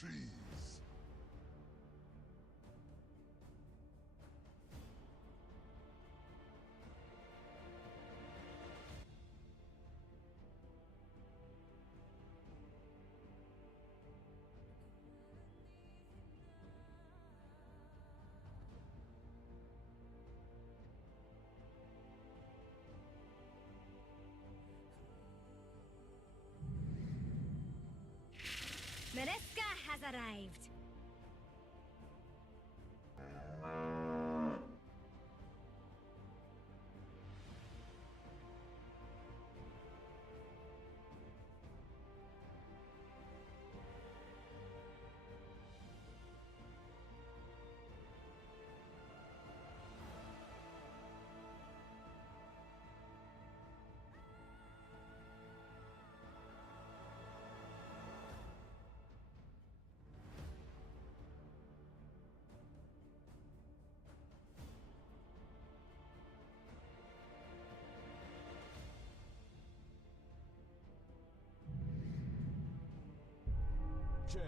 trees. Mariska has arrived. Chen.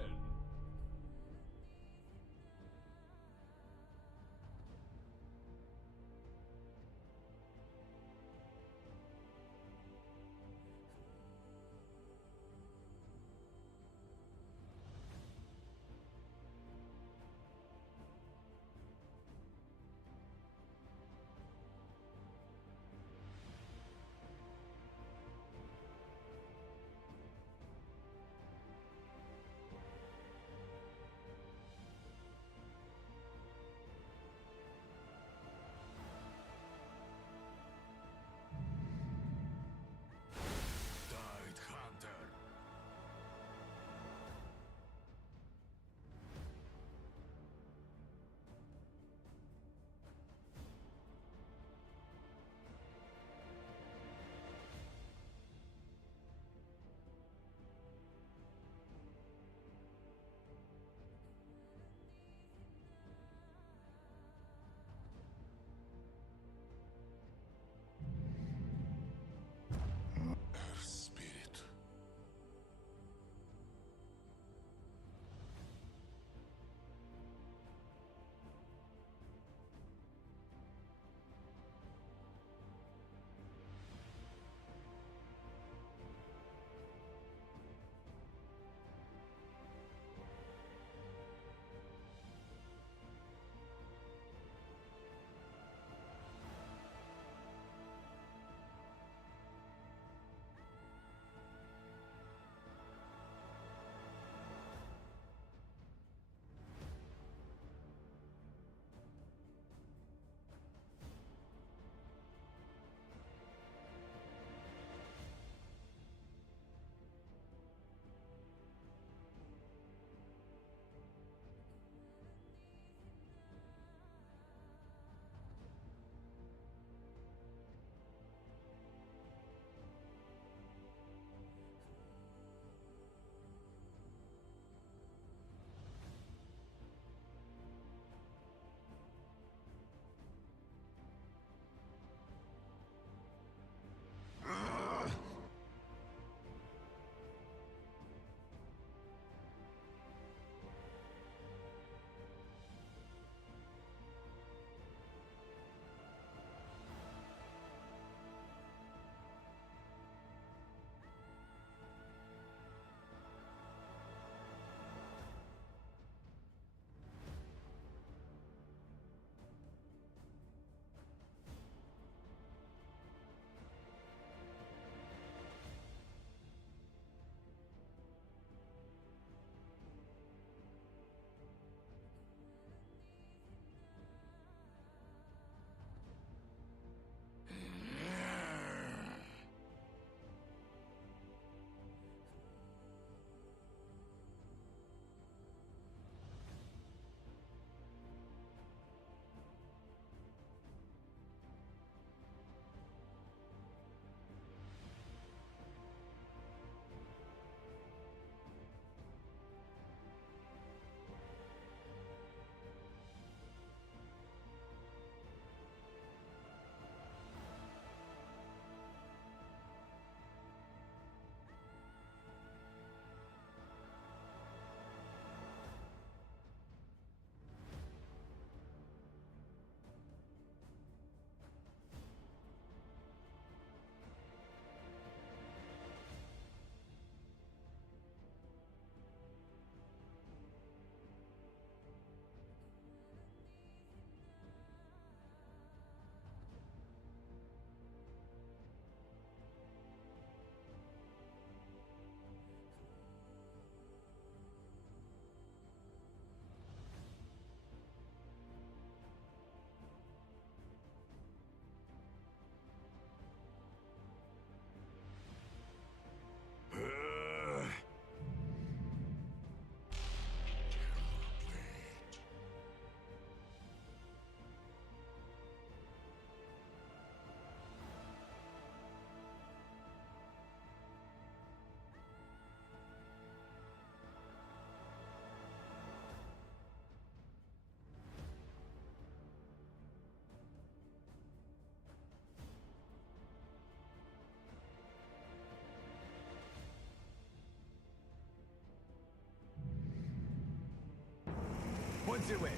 之位。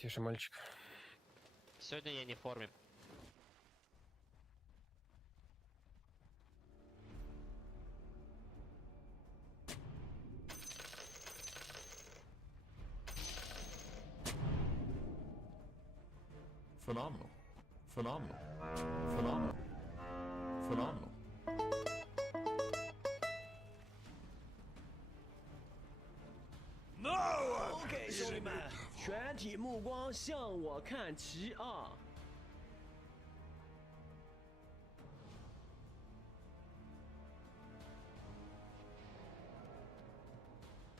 Тише, мальчик. Сегодня я не в форме. Phenomenal. Phenomenal. Phenomenal. Phenomenal. OK， 兄弟们，全体目光向我看齐啊！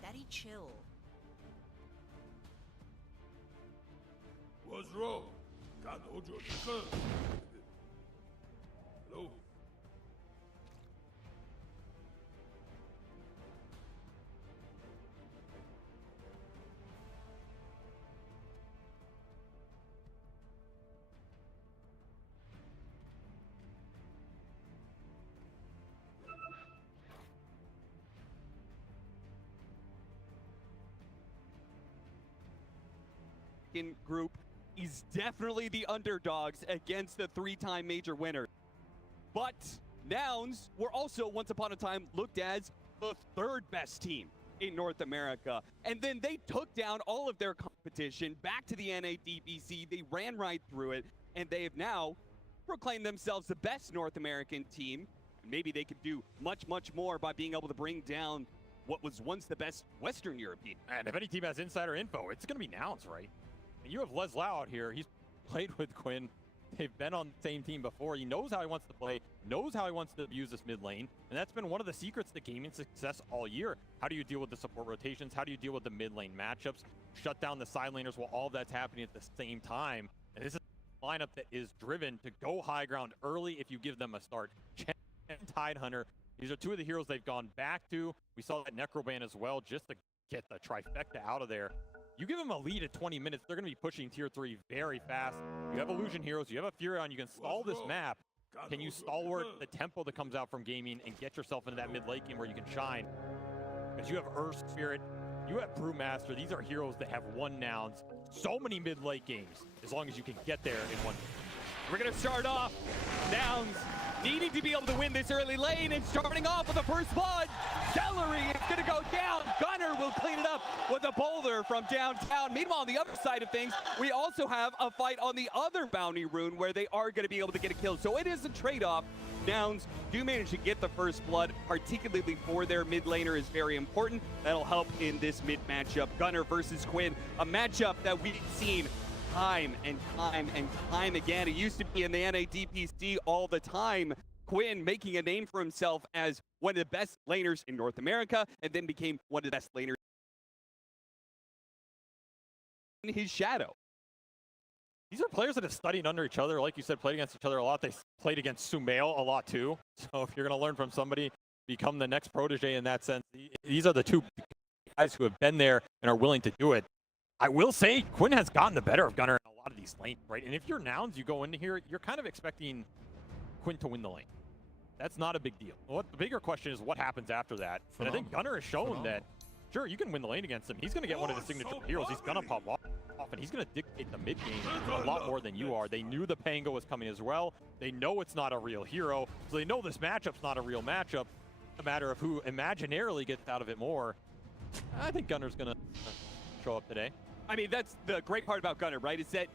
Daddy, chill. What's wrong? 看头者的恨。Hello. Group is definitely the underdogs against the three-time major winner. But Nouns were also once upon a time looked as the third best team in North America. And then they took down all of their competition back to the NADBC. They ran right through it, and they have now proclaimed themselves the best North American team. Maybe they could do much, much more by being able to bring down what was once the best Western European. And if any team has insider info, it's going to be Nouns, right? And you have Les Lau out here. He's played with Quinn. They've been on the same team before. He knows how he wants to play, knows how he wants to use this mid lane. And that's been one of the secrets to Gaimin's success all year. How do you deal with the support rotations? How do you deal with the mid lane matchups? Shut down the side laners while all of that's happening at the same time. And this is a lineup that is driven to go high ground early if you give them a start. Chen and Tidehunter, these are two of the heroes they've gone back to. We saw that Necroban as well, just to get the trifecta out of there. You give them a lead at 20 minutes, they're going to be pushing tier 3 very fast. You have Illusion Heroes, you have a Furion, you can stall this map. Can you stalwart the tempo that comes out from Gaimin and get yourself into that mid late game where you can shine? Because you have Earth Spirit, you have Brewmaster. These are heroes that have won Nouns so many mid late games, as long as you can get there in one. We're going to start off Nouns needing to be able to win this early lane, and starting off with the first blood, Celery gonna go down. Gunner will clean it up with a boulder from downtown. Meanwhile, on the other side of things, we also have a fight on the other bounty rune where they are gonna be able to get a kill. So it is a trade-off. Nouns do manage to get the first blood, particularly for their mid laner is very important. That'll help in this mid matchup. Gunner versus Quinn, a matchup that we've seen time and time and time again. It used to be in the NADPC all the time. Quinn making a name for himself as one of the best laners in North America, and then became one of the best laners in his shadow. These are players that have studied under each other. Like you said, played against each other a lot. They played against Sumail a lot too. So if you're going to learn from somebody, become the next protege in that sense. These are the two guys who have been there and are willing to do it. I will say Quinn has gotten the better of Gunner in a lot of these lanes, right? And if you're Nouns, you go into here, you're kind of expecting Quinn to win the lane. That's not a big deal. What the bigger question is what happens after that. And I think Gunner has shown that, sure, you can win the lane against him. He's going to get one of his signature heroes. He's going to pop off, and he's going to dictate the mid game a lot more than you are. They knew the Pango was coming as well. They know it's not a real hero, so they know this matchup's not a real matchup. It's a matter of who imaginarily gets out of it more. I think Gunner's going to show up today. I mean, that's the great part about Gunner, right? Is that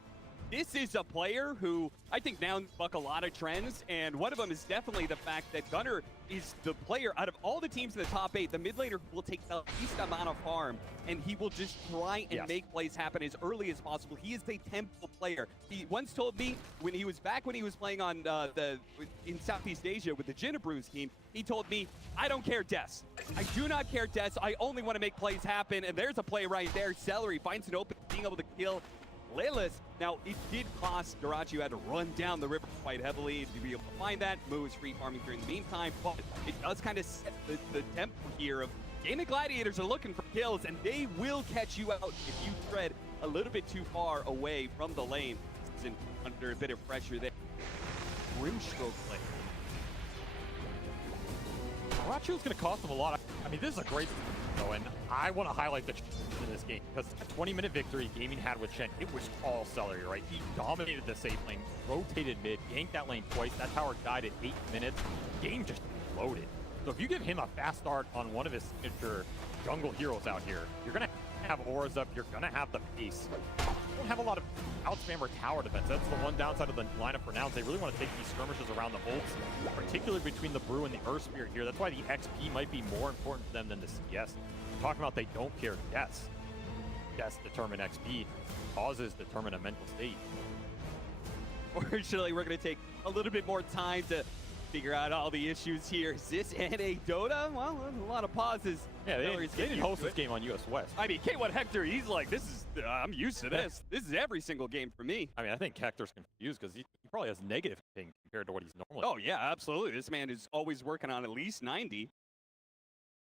this is a player who I think Nouns buck a lot of trends, and one of them is definitely the fact that Gunner is the player out of all the teams in the top 8, the mid laner will take the least amount of farm, and he will just try and make plays happen as early as possible. He is a tempo player. He once told me when he was playing on in Southeast Asia with the Jinnabrews team, he told me, I don't care deaths. I do not care deaths. I only want to make plays happen, and there's a play right there. Celery finds an open, being able to kill Lilith. Now, it did cost Garachi, who had to run down the river quite heavily to be able to find that. Moo is free farming during the meantime, but it does kind of set the tempo here of Gaimin Gladiators are looking for kills, and they will catch you out if you tread a little bit too far away from the lane. Isn't under a bit of pressure there. Grimstroke play. Garachi is going to cost them a lot. I mean, this is a great though, and I want to highlight the in this game because a 20-minute victory Gaimin had with Shen, it was all celery, right? He dominated the safe lane, rotated mid, ganked that lane twice. That tower died at 8 minutes. Game just loaded. So if you give him a fast start on one of his signature jungle heroes out here, you're going to have auras up, you're going to have the pace. You don't have a lot of outspam or tower defense. That's the one downside of the lineup for Nouns. They really want to take these skirmishes around the ults, particularly between the Brew and the Earth Spirit here. That's why the XP might be more important to them than the CS. We're talking about they don't care deaths. Deaths determine XP. Causes determine a mental state. Fortunately, we're going to take a little bit more time to figure out all the issues here. Is this NA Dota? Well, a lot of pauses. Yeah, they didn't host this game on US West. I mean, K1 Hector, he's like, this is, I'm used to this. This is every single game for me. I mean, I think Hector's confused because he probably has negative ping compared to what he's normally. Oh, yeah, absolutely. This man is always working on at least 90.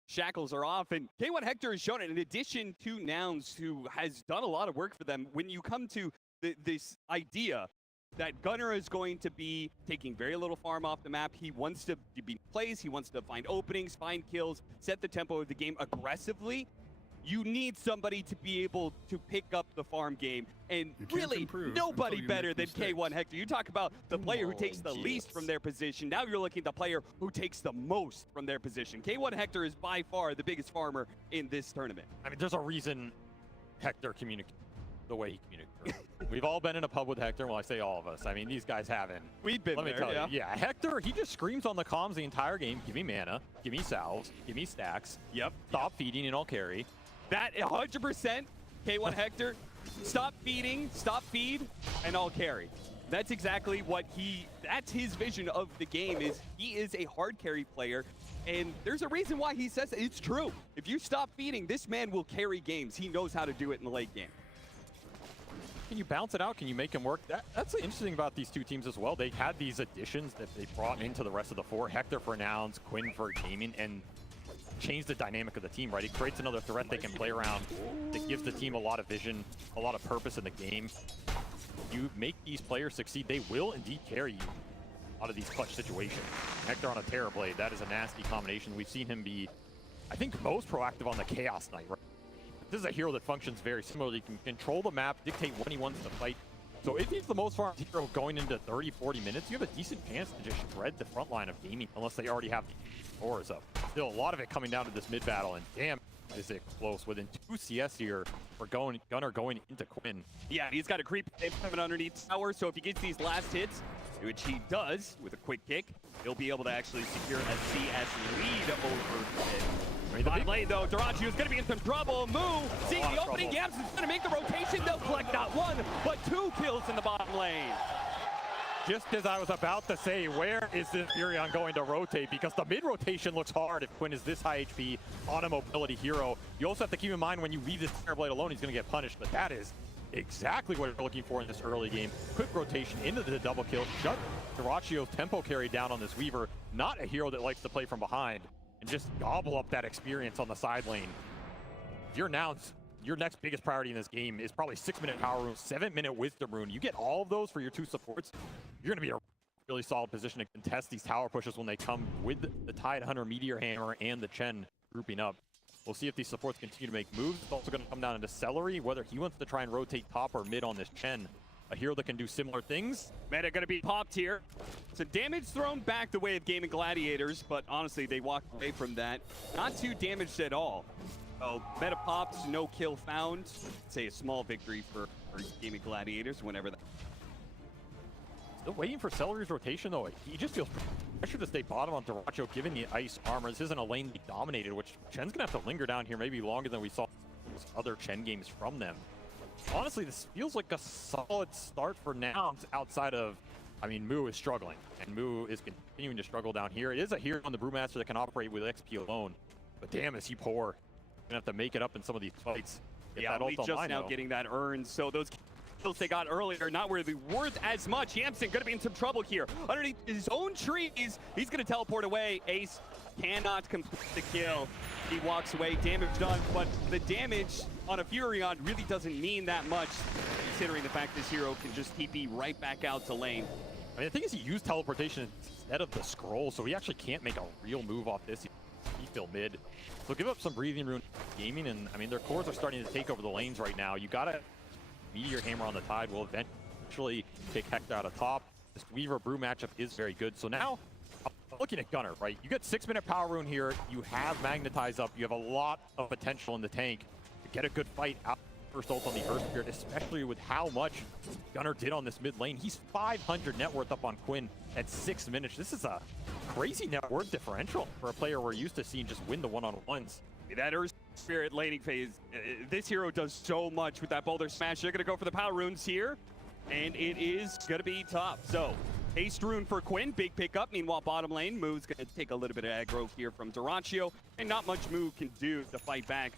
Shackles are off, and K1 Hector has shown it in addition to Nouns, who has done a lot of work for them. When you come to this idea that Gunner is going to be taking very little farm off the map. He wants to be plays, he wants to find openings, find kills, set the tempo of the game aggressively. You need somebody to be able to pick up the farm game, and really nobody better than K1 Hector. You talk about the player who takes the least from their position. Now you're looking at the player who takes the most from their position. K1 Hector is by far the biggest farmer in this tournament. I mean, there's a reason Hector communicates the way he communicates. We've all been in a pub with Hector. Well, I say all of us. I mean, these guys haven't. We've been there, Let me tell you. Yeah, Hector, he just screams on the comms the entire game. Give me mana, give me salves, give me stacks. Yep. Stop feeding and I'll carry. That 100% K1 Hector. Stop feeding, stop feed, and I'll carry. That's exactly what that's his vision of the game. Is he is a hard carry player, and there's a reason why he says that. It's true. If you stop feeding, this man will carry games. He knows how to do it in the late game. Can you bounce it out? Can you make him work? That's the interesting thing about these two teams as well. They had these additions that they brought into the rest of the four. Hector for Nouns, Quinn for Gaimin, and changed the dynamic of the team, right? It creates another threat they can play around. It gives the team a lot of vision, a lot of purpose in the game. You make these players succeed, they will indeed carry you out of these clutch situations. Hector on a Terror Blade, that is a nasty combination. We've seen him be, I think, most proactive on the Chaos Knight, right? This is a hero that functions very similarly. He can control the map, dictate when he wants to fight. So if he's the most farmed hero going into 30, 40 minutes, you have a decent chance to just shred the front line of Gaimin, unless they already have the scores up. Still, a lot of it coming down to this mid battle, and damn, is it close. Within 2 CS here for Gunnar going into Quinn. Yeah, he's got a creep coming underneath tower, so if he gets these last hits, which he does with a quick kick, he'll be able to actually secure a CS lead over Quinn. Bottom lane though, Duraggio is going to be in some trouble. Moo, seeing the opening, Yams is going to make the rotation. They'll collect not 1, but 2 kills in the bottom lane. Just as I was about to say, where is this Furion going to rotate? Because the mid rotation looks hard if Quinn is this high HP on a mobility hero. You also have to keep in mind when you leave this Terrorblade alone, he's going to get punished, but that is exactly what you're looking for in this early game. Quick rotation into the double kill. Shut Duraggio's tempo carry down on this Weaver. Not a hero that likes to play from behind. And just gobble up that experience on the side lane. If you're Nouns, your next biggest priority in this game is probably 6-minute power rune, 7-minute wisdom rune. You get all of those for your 2 supports, you're going to be in a really solid position to contest these tower pushes when they come with the Tide Hunter Meteor Hammer and the Chen grouping up. We'll see if these supports continue to make moves. It's also going to come down into Celery, whether he wants to try and rotate top or mid on this Chen. A hero that can do similar things. Meta going to be popped here. So damage thrown back the way of Gaimin Gladiators, but honestly, they walked away from that. Not too damaged at all. So meta popped, no kill found. Say a small victory for Gaimin Gladiators whenever that. Still waiting for Celery's rotation, though. He just feels pressure to stay bottom on Duraggio, given the ice armor. This isn't a lane they dominated, which Chen's going to have to linger down here maybe longer than we saw those other Chen games from them. Honestly, this feels like a solid start for Nouns outside of, I mean, Moo is struggling, and Moo is continuing to struggle down here. It is a hero on the Brewmaster that can operate with XP alone, but damn, is he poor. Gonna have to make it up in some of these fights. Yeah, only just now getting that earned, so those kills they got earlier not really worth as much. Yamson gonna be in some trouble here. Underneath his own trees, he's gonna teleport away. Ace cannot complete the kill. He walks away, damage done, but the damage on a Furion really doesn't mean that much, considering the fact this hero can just TP right back out to lane. I mean, the thing is he used teleportation instead of the scroll, so he actually can't make a real move off this. He's still mid. So give up some breathing room Gaimin, and I mean, their cores are starting to take over the lanes right now. You gotta Meteor Hammer on the Tide will eventually take Hector out of top. This Weaver Brew matchup is very good. So now, looking at Gunnar, right? You get 6-minute power rune here. You have Magnetize up. You have a lot of potential in the tank to get a good fight out. First ult on the Earth Spirit, especially with how much Gunnar did on this mid lane. He's 500 net worth up on Quinn at 6 minutes. This is a crazy net worth differential for a player we're used to seeing just win the one-on-ones. That Earth Spirit laning phase, this hero does so much with that Boulder Smash. They're gonna go for the power runes here, and it is gonna be tough. So, haste rune for Quinn, big pickup. Meanwhile, bottom lane, Moo's gonna take a little bit of aggro here from Duraggio, and not much Moo can do to fight back.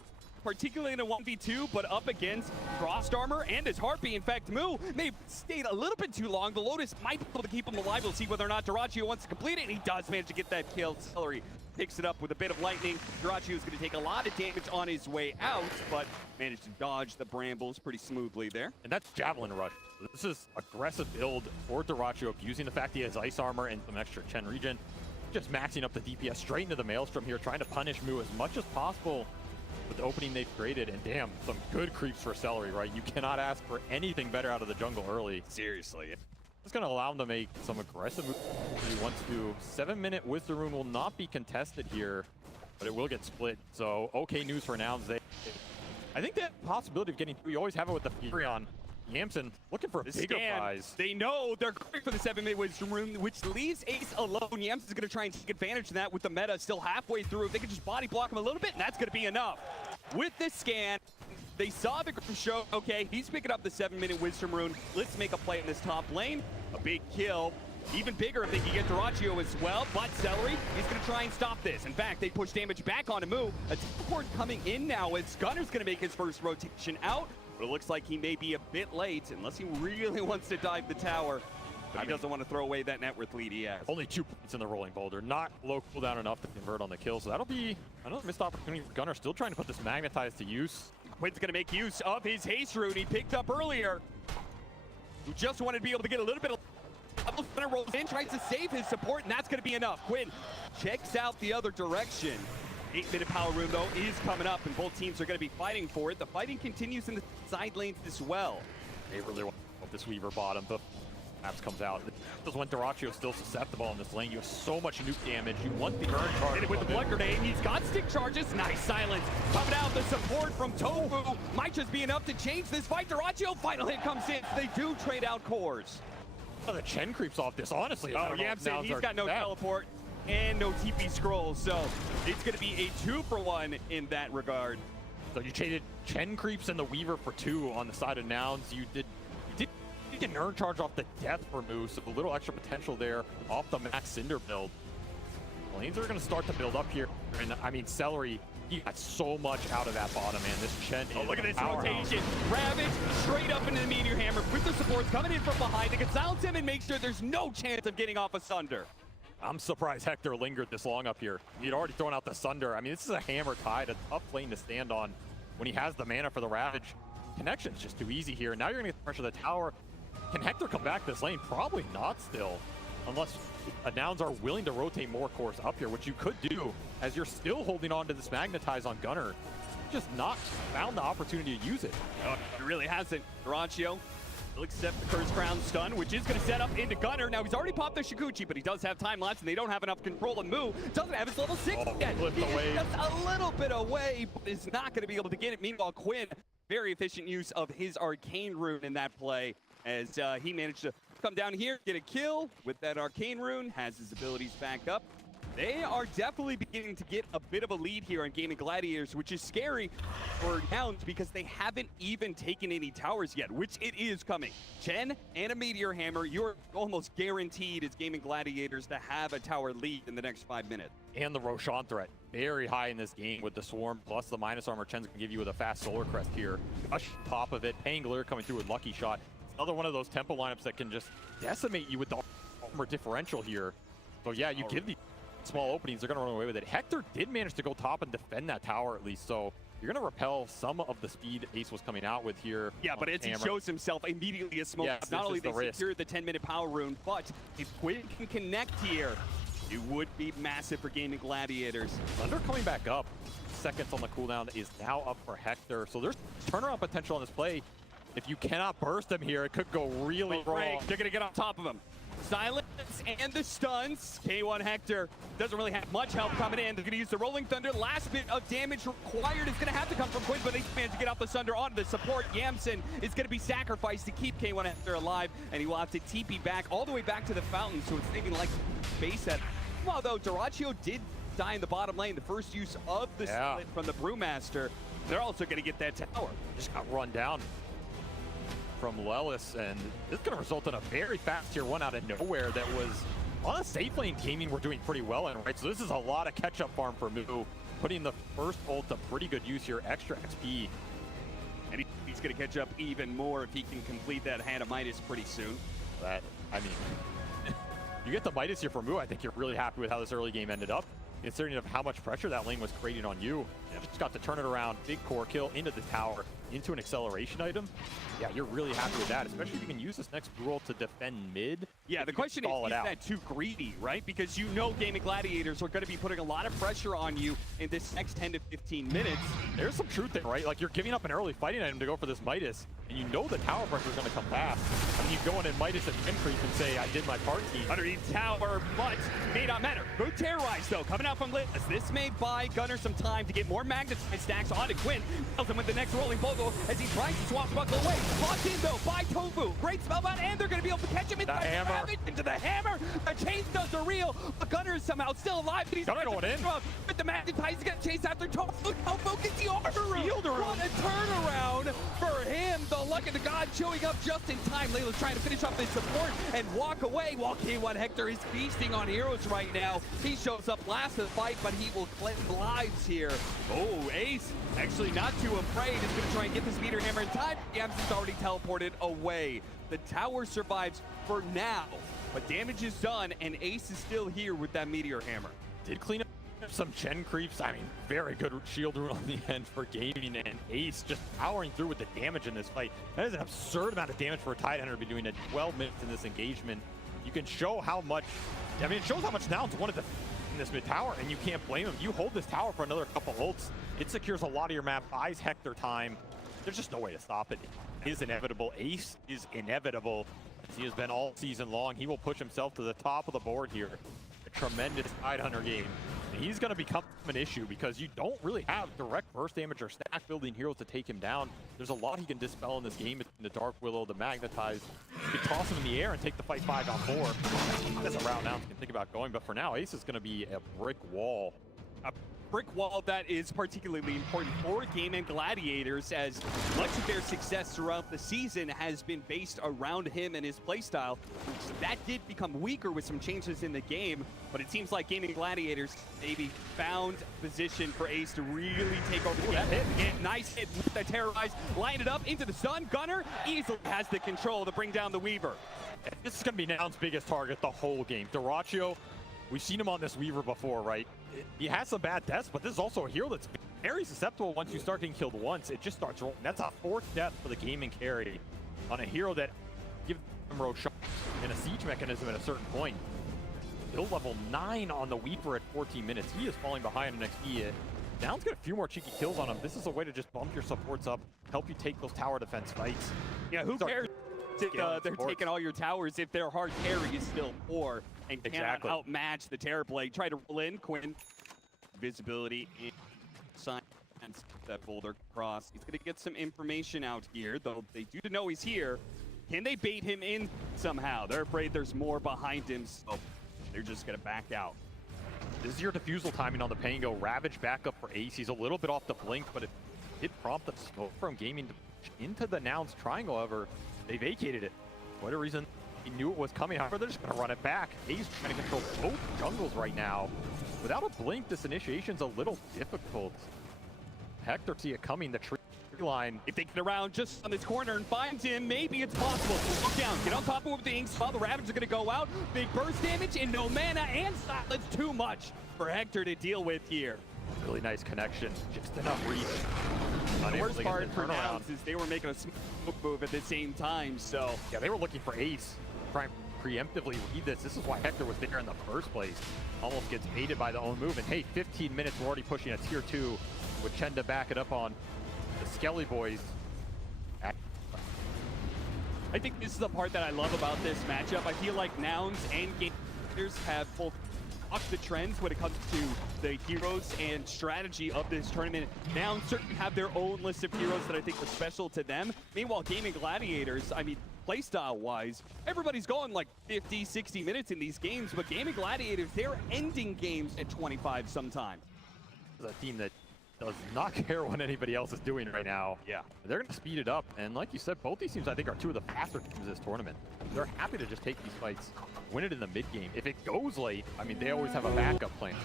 Particularly in a 1v2, but up against Frost Armor and his Heartbeat. In fact, Moo may have stayed a little bit too long. The Lotus might be able to keep him alive. We'll see whether or not Duraggio wants to complete it, and he does manage to get that kill. Celery picks it up with a bit of lightning. Duraggio is going to take a lot of damage on his way out, but managed to dodge the brambles pretty smoothly there. And that's Javelin Rush. This is aggressive build for Duraggio, using the fact he has ice armor and some extra Chen regen. Just maxing up the DPS straight into the Maelstrom here, trying to punish Moo as much as possible with the opening they've created. And damn, some good creeps for Celery, right? You cannot ask for anything better out of the jungle early. Seriously. It's going to allow him to make some aggressive moves if he wants to. 7-minute Wisdom Rune will not be contested here, but it will get split. So, okay news for Nouns. I think that possibility of getting through, you always have it with the Furion. Yamson looking for a bigger prize. They know they're going for the 7-minute Wisdom Rune, which leaves Ace alone. Yamson's going to try and take advantage of that with the meta still halfway through. If they can just body block him a little bit, and that's going to be enough. With this scan, they saw the group show, okay, he's picking up the 7-minute Wisdom Rune. Let's make a play in this top lane. A big kill. Even bigger if they can get Duraggio as well, but Celery, he's going to try and stop this. In fact, they push damage back onto Moo. A teleport coming in now as Gunnar's going to make his first rotation out. But it looks like he may be a bit late, unless he really wants to dive the tower. But he doesn't want to throw away that net worth lead he has. Only 2 points in the Rolling Boulder, not low cooldown enough to convert on the kill. So that'll be another missed opportunity for Gunnar, still trying to put this Magnetize to use. Quinn's going to make use of his haste rune he picked up earlier. Who just wanted to be able to get a little bit of... Gunnar rolls in, tries to save his support, and that's going to be enough. Quinn checks out the other direction. 8-minute power rune, though, is coming up, and both teams are going to be fighting for it. The fighting continues in the side lanes as well. They really want this Weaver bottom, but perhaps comes out. This is when Duracio's still susceptible in this lane. You have so much nuke damage. You want the burn charge. Hit it with the blood grenade. He's got stick charges. Nice silence. Coming out, the support from Tofu might just be enough to change this fight. Duracio, final hit comes in. They do trade out cores. Oh, the Chen creeps off this, honestly. Oh, yeah, I'm saying he's got no teleport and no TP scroll, so it's going to be a 2-for-1 in that regard. So you traded Chen creeps and the Weaver for 2 on the side of Nouns. You did get an urn charge off the death for Moose, so a little extra potential there off the Max Cinder build. Lanes are going to start to build up here, and I mean, Celery, he got so much out of that bottom, man. This Chen is look at this powerhouse. rotation. Ravage straight up into the Meteor Hammer with the supports coming in from behind. They can silence him and make sure there's no chance of getting off a Sunder. I'm surprised Hector lingered this long up here. He'd already thrown out the Sunder. I mean, this is a hammer tide, a tough lane to stand on when he has the mana for the Ravage. Connection's just too easy here. Now you're going to get the pressure of the tower. Can Hector come back this lane? Probably not still, unless Nouns are willing to rotate more cores up here, which you could do as you're still holding on to this Magnetize on Gunner. Just not found the opportunity to use it. Oh, it really hasn't. Duracio will accept the Curse Crown stun, which is going to set up into Gunner. Now, he's already popped the Shikuchi, but he does have time lapse, and they don't have enough control and move. Doesn't have his level 6 yet. Flipped He away. is just a little bit away, but is not going to be able to get it. Meanwhile, Quinn, very efficient use of his Arcane Rune in that play, as he managed to come down here, get a kill with that Arcane Rune, has his abilities back up. They are definitely beginning to get a bit of a lead here on Gaimin Gladiators, which is scary for Nouns because they haven't even taken any towers yet, which it is coming. Chen and a Meteor Hammer, you're almost guaranteed as Gaimin Gladiators to have a tower lead in the next 5 minutes. And the Roshan threat, very high in this game with the Swarm, plus the minus armor Chen's can give you with a fast Solar Crest here. Gush top of it, Pangolier coming through with Lucky Shot. Another one of those tempo lineups that can just decimate you with the armor differential here. So yeah, you give the small openings, they're going to run away with it. Hector did manage to go top and defend that tower at least, so you're going to repel some of the speed Ace was coming out with here. Yeah, but as he shows himself immediately as smoke, yes, not only they the secured the 10-minute power rune, but if Quinn can connect here, it would be massive for Gaimin Gladiators. Thunder coming back up. Seconds on the cooldown is now up for Hector, so there's turnaround potential on this play. If you cannot burst him here, it could go really wrong. They're going to get on top of him. Silence and the stuns. K1 Hector doesn't really have much help coming in. They're going to use the Rolling Thunder. Last bit of damage required is going to have to come from Quinn, but they managed to get off the Sunder onto the support. Yamson is going to be sacrificed to keep K1 Hector alive, and he will have to TP back all the way back to the fountain, so it's thinking like base set. Well, though, Duracio did die in the bottom lane. The first use of the split from the Brewmaster. They're also going to get that tower. Just got run down from Lelis, and this is going to result in a very fast tier 1 out of nowhere that was on a safe lane. Gaimin were doing pretty well in, right? So this is a lot of catch-up farm for Moo, putting the first ult to pretty good use here, extra XP. And he's going to catch up even more if he can complete that Hand of Midas pretty soon. That, I mean, you get the Midas here for Moo, I think you're really happy with how this early game ended up, considering of how much pressure that lane was creating on you. Just got to turn it around, big core kill into the tower, into an acceleration item. Yeah, you're really happy with that, especially if you can use this next Gruul to defend mid. Yeah, the question is that too greedy, right? Because you know Gaimin Gladiators are going to be putting a lot of pressure on you in this next 10 to 15 minutes. There's some truth there, right? Like, you're giving up an early fighting item to go for this Midas, and you know the tower pressure is going to come fast. And you go in and Midas and Pin Creep and say, I did my part, team. Underneath tower, but may not matter. Good Terrorize, though, coming out from Liz. This may buy Gunner some time to get more Magnetize stacks onto Quinn. Tells him with the next rolling bogo as he tries to swap buckle away. Locked in, though, by Tofu. Great spellbound, and they're going to be able to catch him into the hammer. Into the hammer. The chain stuns are real. But Gunner is somehow still alive. But he's going in. With the Magnetize, he's going to chase after Tofu. Tofu gets the armor room. What a turnaround for him. The luck of the god showing up just in time. Layla's trying to finish off his support and walk away while K1 Hector is feasting on heroes right now. He shows up last of the fight, but he will claim lives here. Oh, Ace actually not too afraid. He's going to try and get this Meteor Hammer in time. Yamson's already teleported away. The tower survives for now, but damage is done, and Ace is still here with that Meteor Hammer. Did clean up some Chen creeps. I mean, very good shield rune on the end for Gaimin, and Ace just powering through with the damage in this fight. That is an absurd amount of damage for a Tidehunter to be doing at 12 minutes in this engagement. You can show how much, I mean, it shows how much Nouns wanted to in this mid tower, and you can't blame him. You hold this tower for another couple ults, it secures a lot of your map, buys Hector time. there's just no way to stop it. It is inevitable. Ace is inevitable. As he has been all season long. He will push himself to the top of the board here. A tremendous Tidehunter game. And he's going to become an issue because you don't really have direct burst damage or stack building heroes to take him down. There's a lot he can dispel in this game. The Dark Willow, the Magnetize. You can toss him in the air and take the fight 5-on-4. That's a route Nouns can think about going, but for now, Ace is going to be a brick wall. A brick wall that is particularly important for Gaimin Gladiators, as much of their success throughout the season has been based around him and his playstyle. That did become weaker with some changes in the game, but it seems like Gaimin Gladiators maybe found position for Ace to really take over the game. Nice hit with the Terrorize, line it up into the stun. Gunner easily has the control to bring down the Weaver. This is going to be Nouns' biggest target the whole game. Dyrachyo, we've seen him on this Weaver before, right? He has some bad deaths, but this is also a hero that's very susceptible once you start getting killed once. It just starts rolling. That's a 4th death for the Gaimin carry on a hero that gives him Roshan and a siege mechanism at a certain point. Build level 9 on the Weaver at 14 minutes. He is falling behind on XP. Nouns get a few more cheeky kills on him. This is a way to just bump your supports up, help you take those tower defense fights. Yeah, who cares? They're taking all your towers if their hard carry is still poor and cannot outmatch the Terrorblade. Try to roll in, Quinn. Visibility in sign that boulder cross. He's going to get some information out here, though they do know he's here. Can they bait him in somehow? They're afraid there's more behind him, so they're just going to back out. This is your defusal timing on the Pango. Ravage back up for Ace. He's a little bit off the blink, but it did prompt the smoke from Gaimin to push into the Nouns triangle. However, they vacated it. For whatever reason, he knew it was coming. However, they're just going to run it back. Ace trying to control both jungles right now. Without a blink, this initiation's a little difficult. Hector see it coming. The tree line. If they get around just on this corner and find him, maybe it's possible. Look down, get on top of him with the Inks. While the Ravage are going to go out. Big burst damage and no mana and silence. Too much for Hector to deal with here. Really nice connection. Just enough reach. The worst part for Nouns is they were making a smoke move at the same time, so... Yeah, they were looking for Ace. Trying to preemptively read this. This is why Hector was there in the first place. Almost gets baited by the own move. And hey, 15 minutes, we're already pushing a tier 2 with Chen to back it up on the Skelly boys. I think this is the part that I love about this matchup. I feel like Nouns and Gladiators have both bucked the trends when it comes to the heroes and strategy of this tournament. Nouns certainly have their own list of heroes that I think are special to them. Meanwhile, Gaimin Gladiators, I mean, playstyle-wise, everybody's going like 50, 60 minutes in these games, but Gaimin Gladiators, they're ending games at 25 sometimes. This is a team that does not care what anybody else is doing right now. Yeah. They're going to speed it up, and like you said, both these teams, I think, are two of the faster teams this tournament. They're happy to just take these fights, win it in the mid-game. If it goes late, I mean, they always have a backup plan.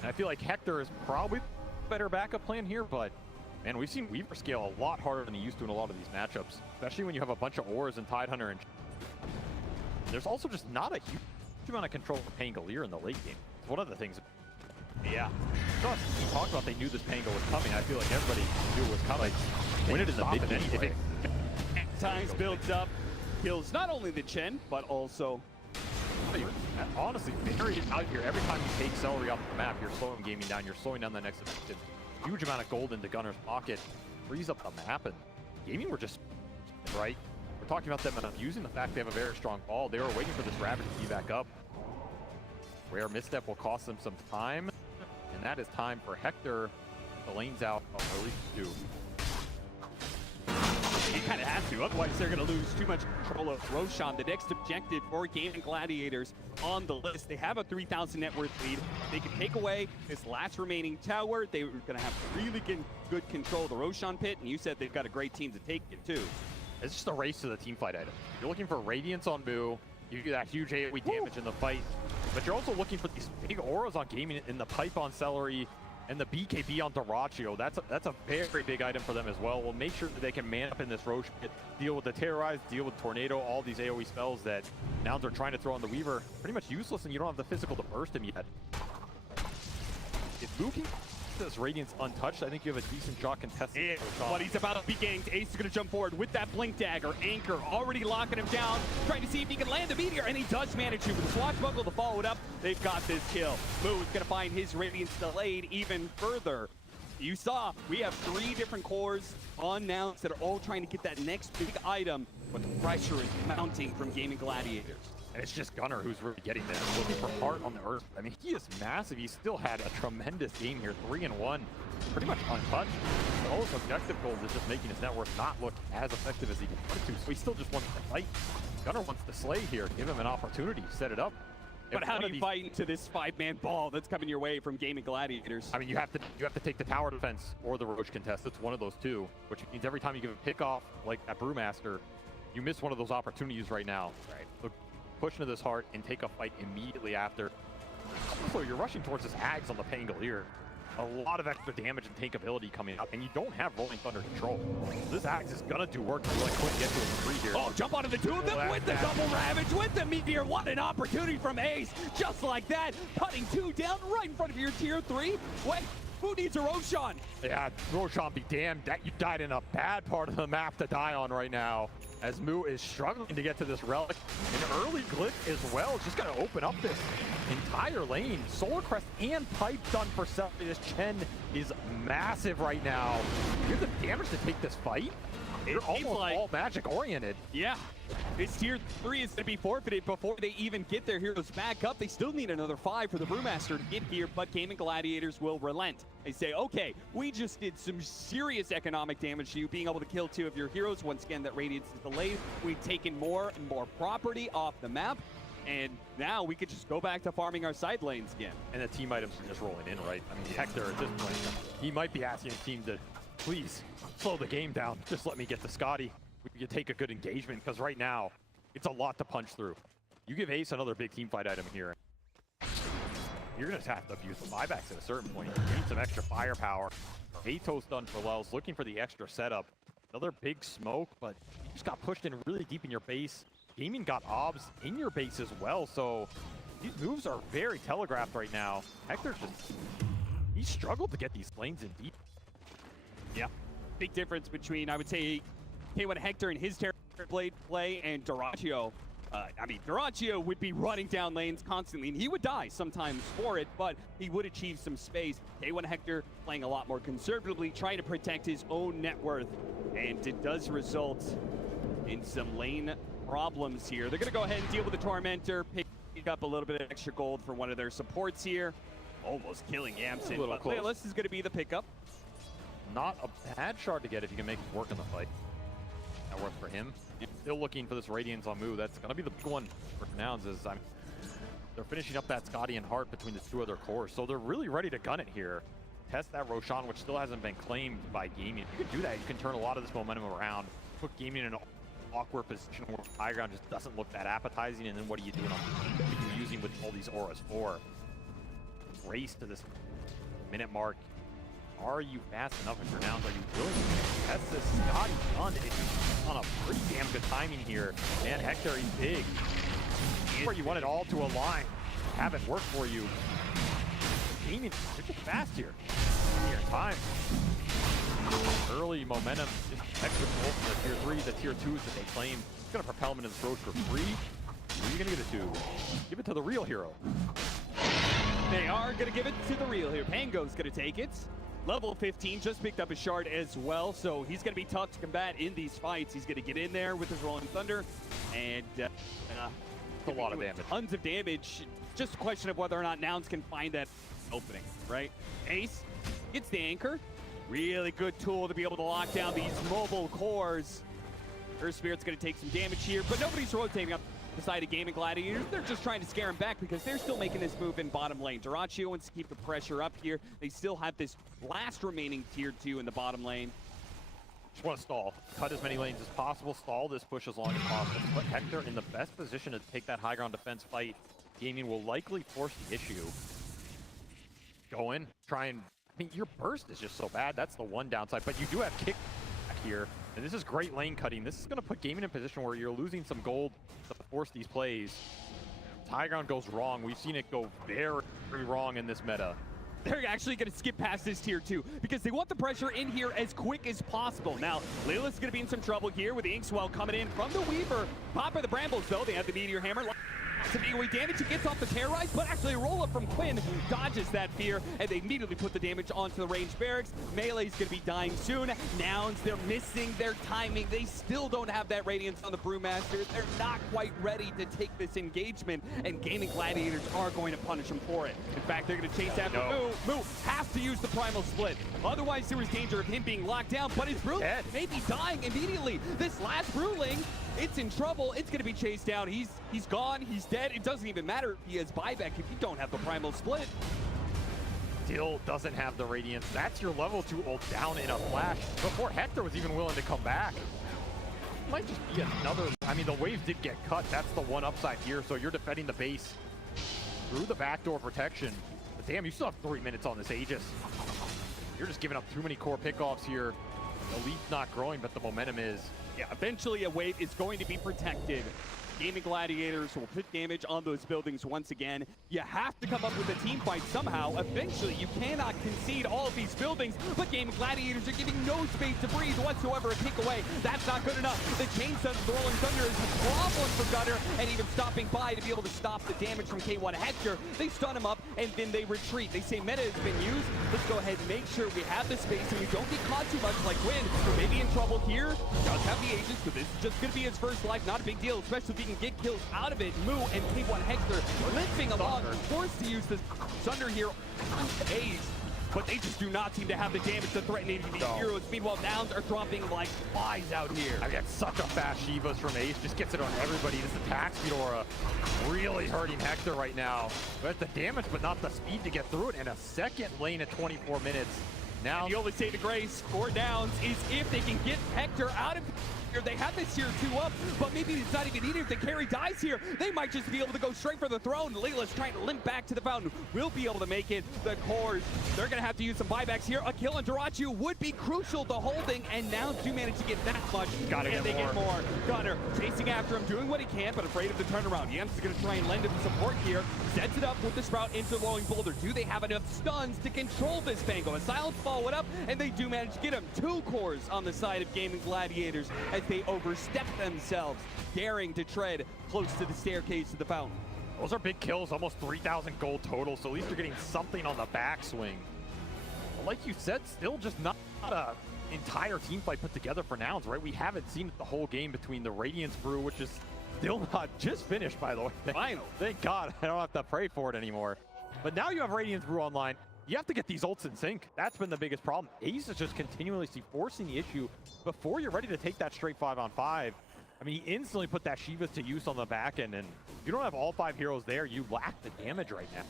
And I feel like Hector is probably a better backup plan here, but man, we've seen Weaver scale a lot harder than he used to in a lot of these matchups, especially when you have a bunch of Auras and Tidehunter. And there's also just not a huge amount of control for Pangolier in the late game. It's one of the things. Yeah. We talked about they knew this Pango was coming. I feel like everybody knew it was coming. Win it in the mid-game. Anyway. Times builds up, kills not only the Chen, but also... Honestly, very out here. Every time you take Celery off the map, you're slowing Gaimin down. You're slowing down the next objective. Huge amount of gold into Gunner's pocket. Frees up the map, and Gaimin were just... Right? We're talking about them abusing the fact they have a very strong ball. They were waiting for this Ravage to be back up. Rare misstep will cost them some time. And that is time for Hector. The lane's out. Oh, at least 2. He kind of has to, otherwise they're going to lose too much control of Roshan. The next objective for Gaimin Gladiators on the list. They have a 3,000 net worth lead. They can take away this last remaining tower. They were going to have really good control of the Roshan pit, and you said they've got a great team to take it too. It's just a race to the team fight item. You're looking for Radiance on Boo. You get that huge AoE damage in the fight, but you're also looking for these big auras on Gaimin in the pipe on Celery and the BKB on Dyrachyo. That's a very big item for them as well. We'll make sure that they can man up in this Roche pit, deal with the Terrorize, deal with Tornado, all these AoE spells that Nouns are trying to throw on the Weaver. Pretty much useless, and you don't have the physical to burst him yet. If Boo can this Radiance untouched, I think you have a decent shot contested. But he's about to be ganked. Ace is going to jump forward with that Blink Dagger. Anchor already locking him down, trying to see if he can land the meteor, and he does manage to. With the Swashbuckle to follow it up, they've got this kill. Moo is going to find his Radiance delayed even further. You saw we have 3 different cores on Nouns that are all trying to get that next big item, but the pressure is mounting from Gaimin Gladiators. And it's just Gunnar who's really getting there, looking for heart on the earth. I mean, he is massive. He still had a tremendous game here, 3-1, pretty much untouched. The whole objective goal is just making his network not look as effective as he wanted to, so he still just wants to fight. Gunnar wants to slay here, give him an opportunity, set it up. But how do you fight into this 5-man ball that's coming your way from Gaimin Gladiators? I mean, you have to take the tower defense or the Roach contest. It's one of those two, which means every time you give a pick off like that Brewmaster, you miss one of those opportunities right now. Right. So push into this heart and take a fight immediately after. Also, you're rushing towards this Ags on the Pangolier. A lot of extra damage and tankability coming up, and you don't have Rolling Thunder control. This Axe is gonna do work to let Quinn get to a 3 here. Oh, jump onto the 2 of them with the double ravage, with the Meteor. What an opportunity from Ace. Just like that, putting 2 down right in front of your tier 3. Wait, who needs a Roshan? Yeah, Roshan be damned. That you died in a bad part of the map to die on right now. As Moo is struggling to get to this relic. An early glitch as well. It's just gonna open up this entire lane. Solar Crest and Pipe done for Selfie. This Chen is massive right now. You have the damage to take this fight. They're almost like all magic oriented. Yeah, this tier 3 is going to be forfeited before they even get their heroes back up. They still need another 5 for the Brewmaster to get here, but Gaimin Gladiators will relent. They say, okay, we just did some serious economic damage to you, being able to kill 2 of your heroes. Once again, that Radiance is delayed. We've taken more and more property off the map, and now we could just go back to farming our side lanes again. And the team items are just rolling in, right? I mean, Hector at this point, he might be asking his team to please slow the game down. Just let me get to Scotty. We can take a good engagement, because right now, it's a lot to punch through. You give Ace another big team fight item here, you're going to have to abuse the buybacks at a certain point. You need some extra firepower. Hato's done for Lels, looking for the extra setup. Another big smoke, but you just got pushed in really deep in your base. Gaimin got obs in your base as well, so these moves are very telegraphed right now. Hector he struggled to get these lanes in deep. Yeah, big difference between, I would say, K1 Hector and his Terrorblade play and Duraccio. I mean, Duraccio would be running down lanes constantly, and he would die sometimes for it, but he would achieve some space. K1 Hector playing a lot more conservatively, trying to protect his own net worth, and it does result in some lane problems here. They're going to go ahead and deal with the Tormentor, pick up a little bit of extra gold for one of their supports here. Almost killing Yamson, but Playlist is going to be the pickup. Not a bad shard to get if you can make it work in the fight. That worked for him. Still looking for this Radiance on Moo. That's going to be the big one for Nouns. They're finishing up that Scotty and Hart between the 2 other cores, so they're really ready to gun it here. Test that Roshan, which still hasn't been claimed by Gaimin. You can do that. You can turn a lot of this momentum around, put Gaimin in an awkward position where high ground just doesn't look that appetizing, and then what are you doing on the team? What are you using with all these auras for? Race to this minute mark. Are you fast enough if you're Nouns? Are you willing to test this? Scotty done it on a pretty damn good timing here. And Hector, he's big. Where you want it all to align. Have it work for you. Gaimin, they're just fast here. Here, time. Early momentum. Just extra goal from the tier 3s, the tier 2s that they claim. It's going to propel them into this road for free. Who are you going to give it to? Give it to the real hero. They are going to give it to the real hero. Pango's going to take it. Level 15, just picked up a shard as well, so he's going to be tough to combat in these fights. He's going to get in there with his Rolling Thunder, and a lot of damage. Tons of damage. Just a question of whether or not Nouns can find that opening, right? Ace gets the anchor. Really good tool to be able to lock down these mobile cores. Earth Spirit's going to take some damage here, but nobody's rotating up the side of Gaimin Gladiators. They're just trying to scare him back because they're still making this move in bottom lane. Duraccio wants to keep the pressure up here. They still have this last remaining tier 2 in the bottom lane. Just want to stall. Cut as many lanes as possible. Stall this push as long as possible. Put Hector in the best position to take that high ground defense fight. Gaimin will likely force the issue. Go in. Try and... I mean, your burst is just so bad. That's the one downside. But you do have kick back here. And this is great lane cutting. This is going to put Gaimin in a position where you're losing some gold to force these plays. High ground goes wrong. We've seen it go very, very wrong in this meta. They're actually going to skip past this tier 2 because they want the pressure in here as quick as possible. Now, Layla's going to be in some trouble here with the Inkswell coming in from the Weaver. Pop of the Brambles, though. They have the Meteor Hammer. taking away damage. He gets off the terrorize, but actually a roll up from Quinn dodges that fear, and they immediately put the damage onto the ranged barracks. Melee's gonna be dying soon. Nouns, they're missing their timing. They still don't have that radiance on the Brewmaster. They're not quite ready to take this engagement, and Gaimin Gladiators are going to punish him for it. In fact, they're gonna chase after Moo. Moo has to use the primal split. Otherwise, there was danger of him being locked down, but his Brew may be dying immediately. This last Brewling, it's in trouble. It's going to be chased down. He's gone. He's dead. It doesn't even matter if he has buyback if you don't have the primal split. Still doesn't have the Radiance. That's your level 2 ult down in a flash before Hector was even willing to come back. Might just be another... I mean, the waves did get cut. That's the one upside here. So you're defending the base through the backdoor protection. But damn, you still have 3 minutes on this Aegis. You're just giving up too many core pickoffs here. The lead's not growing, but the momentum is. Yeah, eventually a wave is going to be protected. Gaimin Gladiators will put damage on those buildings once again. You have to come up with a team fight somehow. Eventually, you cannot concede all of these buildings, but Gaimin Gladiators are giving no space to breathe whatsoever. A kick away, that's not good enough. The chainsaw of the Rolling Thunder is a problem for Gunner, and even stopping by to be able to stop the damage from K1 Hector. They stun him up, and then they retreat. They say meta has been used. Let's go ahead and make sure we have the space and we don't get caught too much like Quinn, who may be in trouble here. Does have the Aegis, so this is just going to be his first life. Not a big deal, especially if he can get kills out of it. Moo and K1 Hector limping along, forced to use this Thunder here on Ace, but they just do not seem to have the damage to threaten any of these heroes. Meanwhile, Nouns are dropping like flies out here. I got such a fast Shivas from Ace, just gets it on everybody. This attack speed aura really hurting Hector right now. But the damage, but not the speed to get through it, and a second lane at 24 minutes. Now, and the only saving grace for Nouns is if they can get Hector out of here. They have this tier 2 up, but maybe it's not even needed. If the carry dies here, they might just be able to go straight for the throne. Leela's trying to limp back to the fountain. Will be able to make it. The cores, they're going to have to use some buybacks here. A kill on Durachu would be crucial to holding, and Nouns do manage to get that much. And they get more. Gunner chasing after him, doing what he can, but afraid of the turnaround. Yems is going to try and lend him support here. Sets it up with the Sprout into Rolling Boulder. Do they have enough stuns to control this Bango? A silence follow it up, and they do manage to get him. 2 cores on the side of Gaimin Gladiators as they overstep themselves, daring to tread close to the staircase of the fountain. Those are big kills, almost 3,000 gold total, so at least you're getting something on the backswing. But like you said, still just not a entire team fight put together for Nouns, right? We haven't seen it the whole game between the Radiance Brew, which is still not just finished, by the way. Final. Thank God, I don't have to pray for it anymore. But now you have Radiance Brew online. You have to get these ults in sync. That's been the biggest problem. Ace is just continuously forcing the issue before you're ready to take that straight 5-on-5. I mean, he instantly put that Shivas to use on the back end, and if you don't have all 5 heroes there, you lack the damage right now.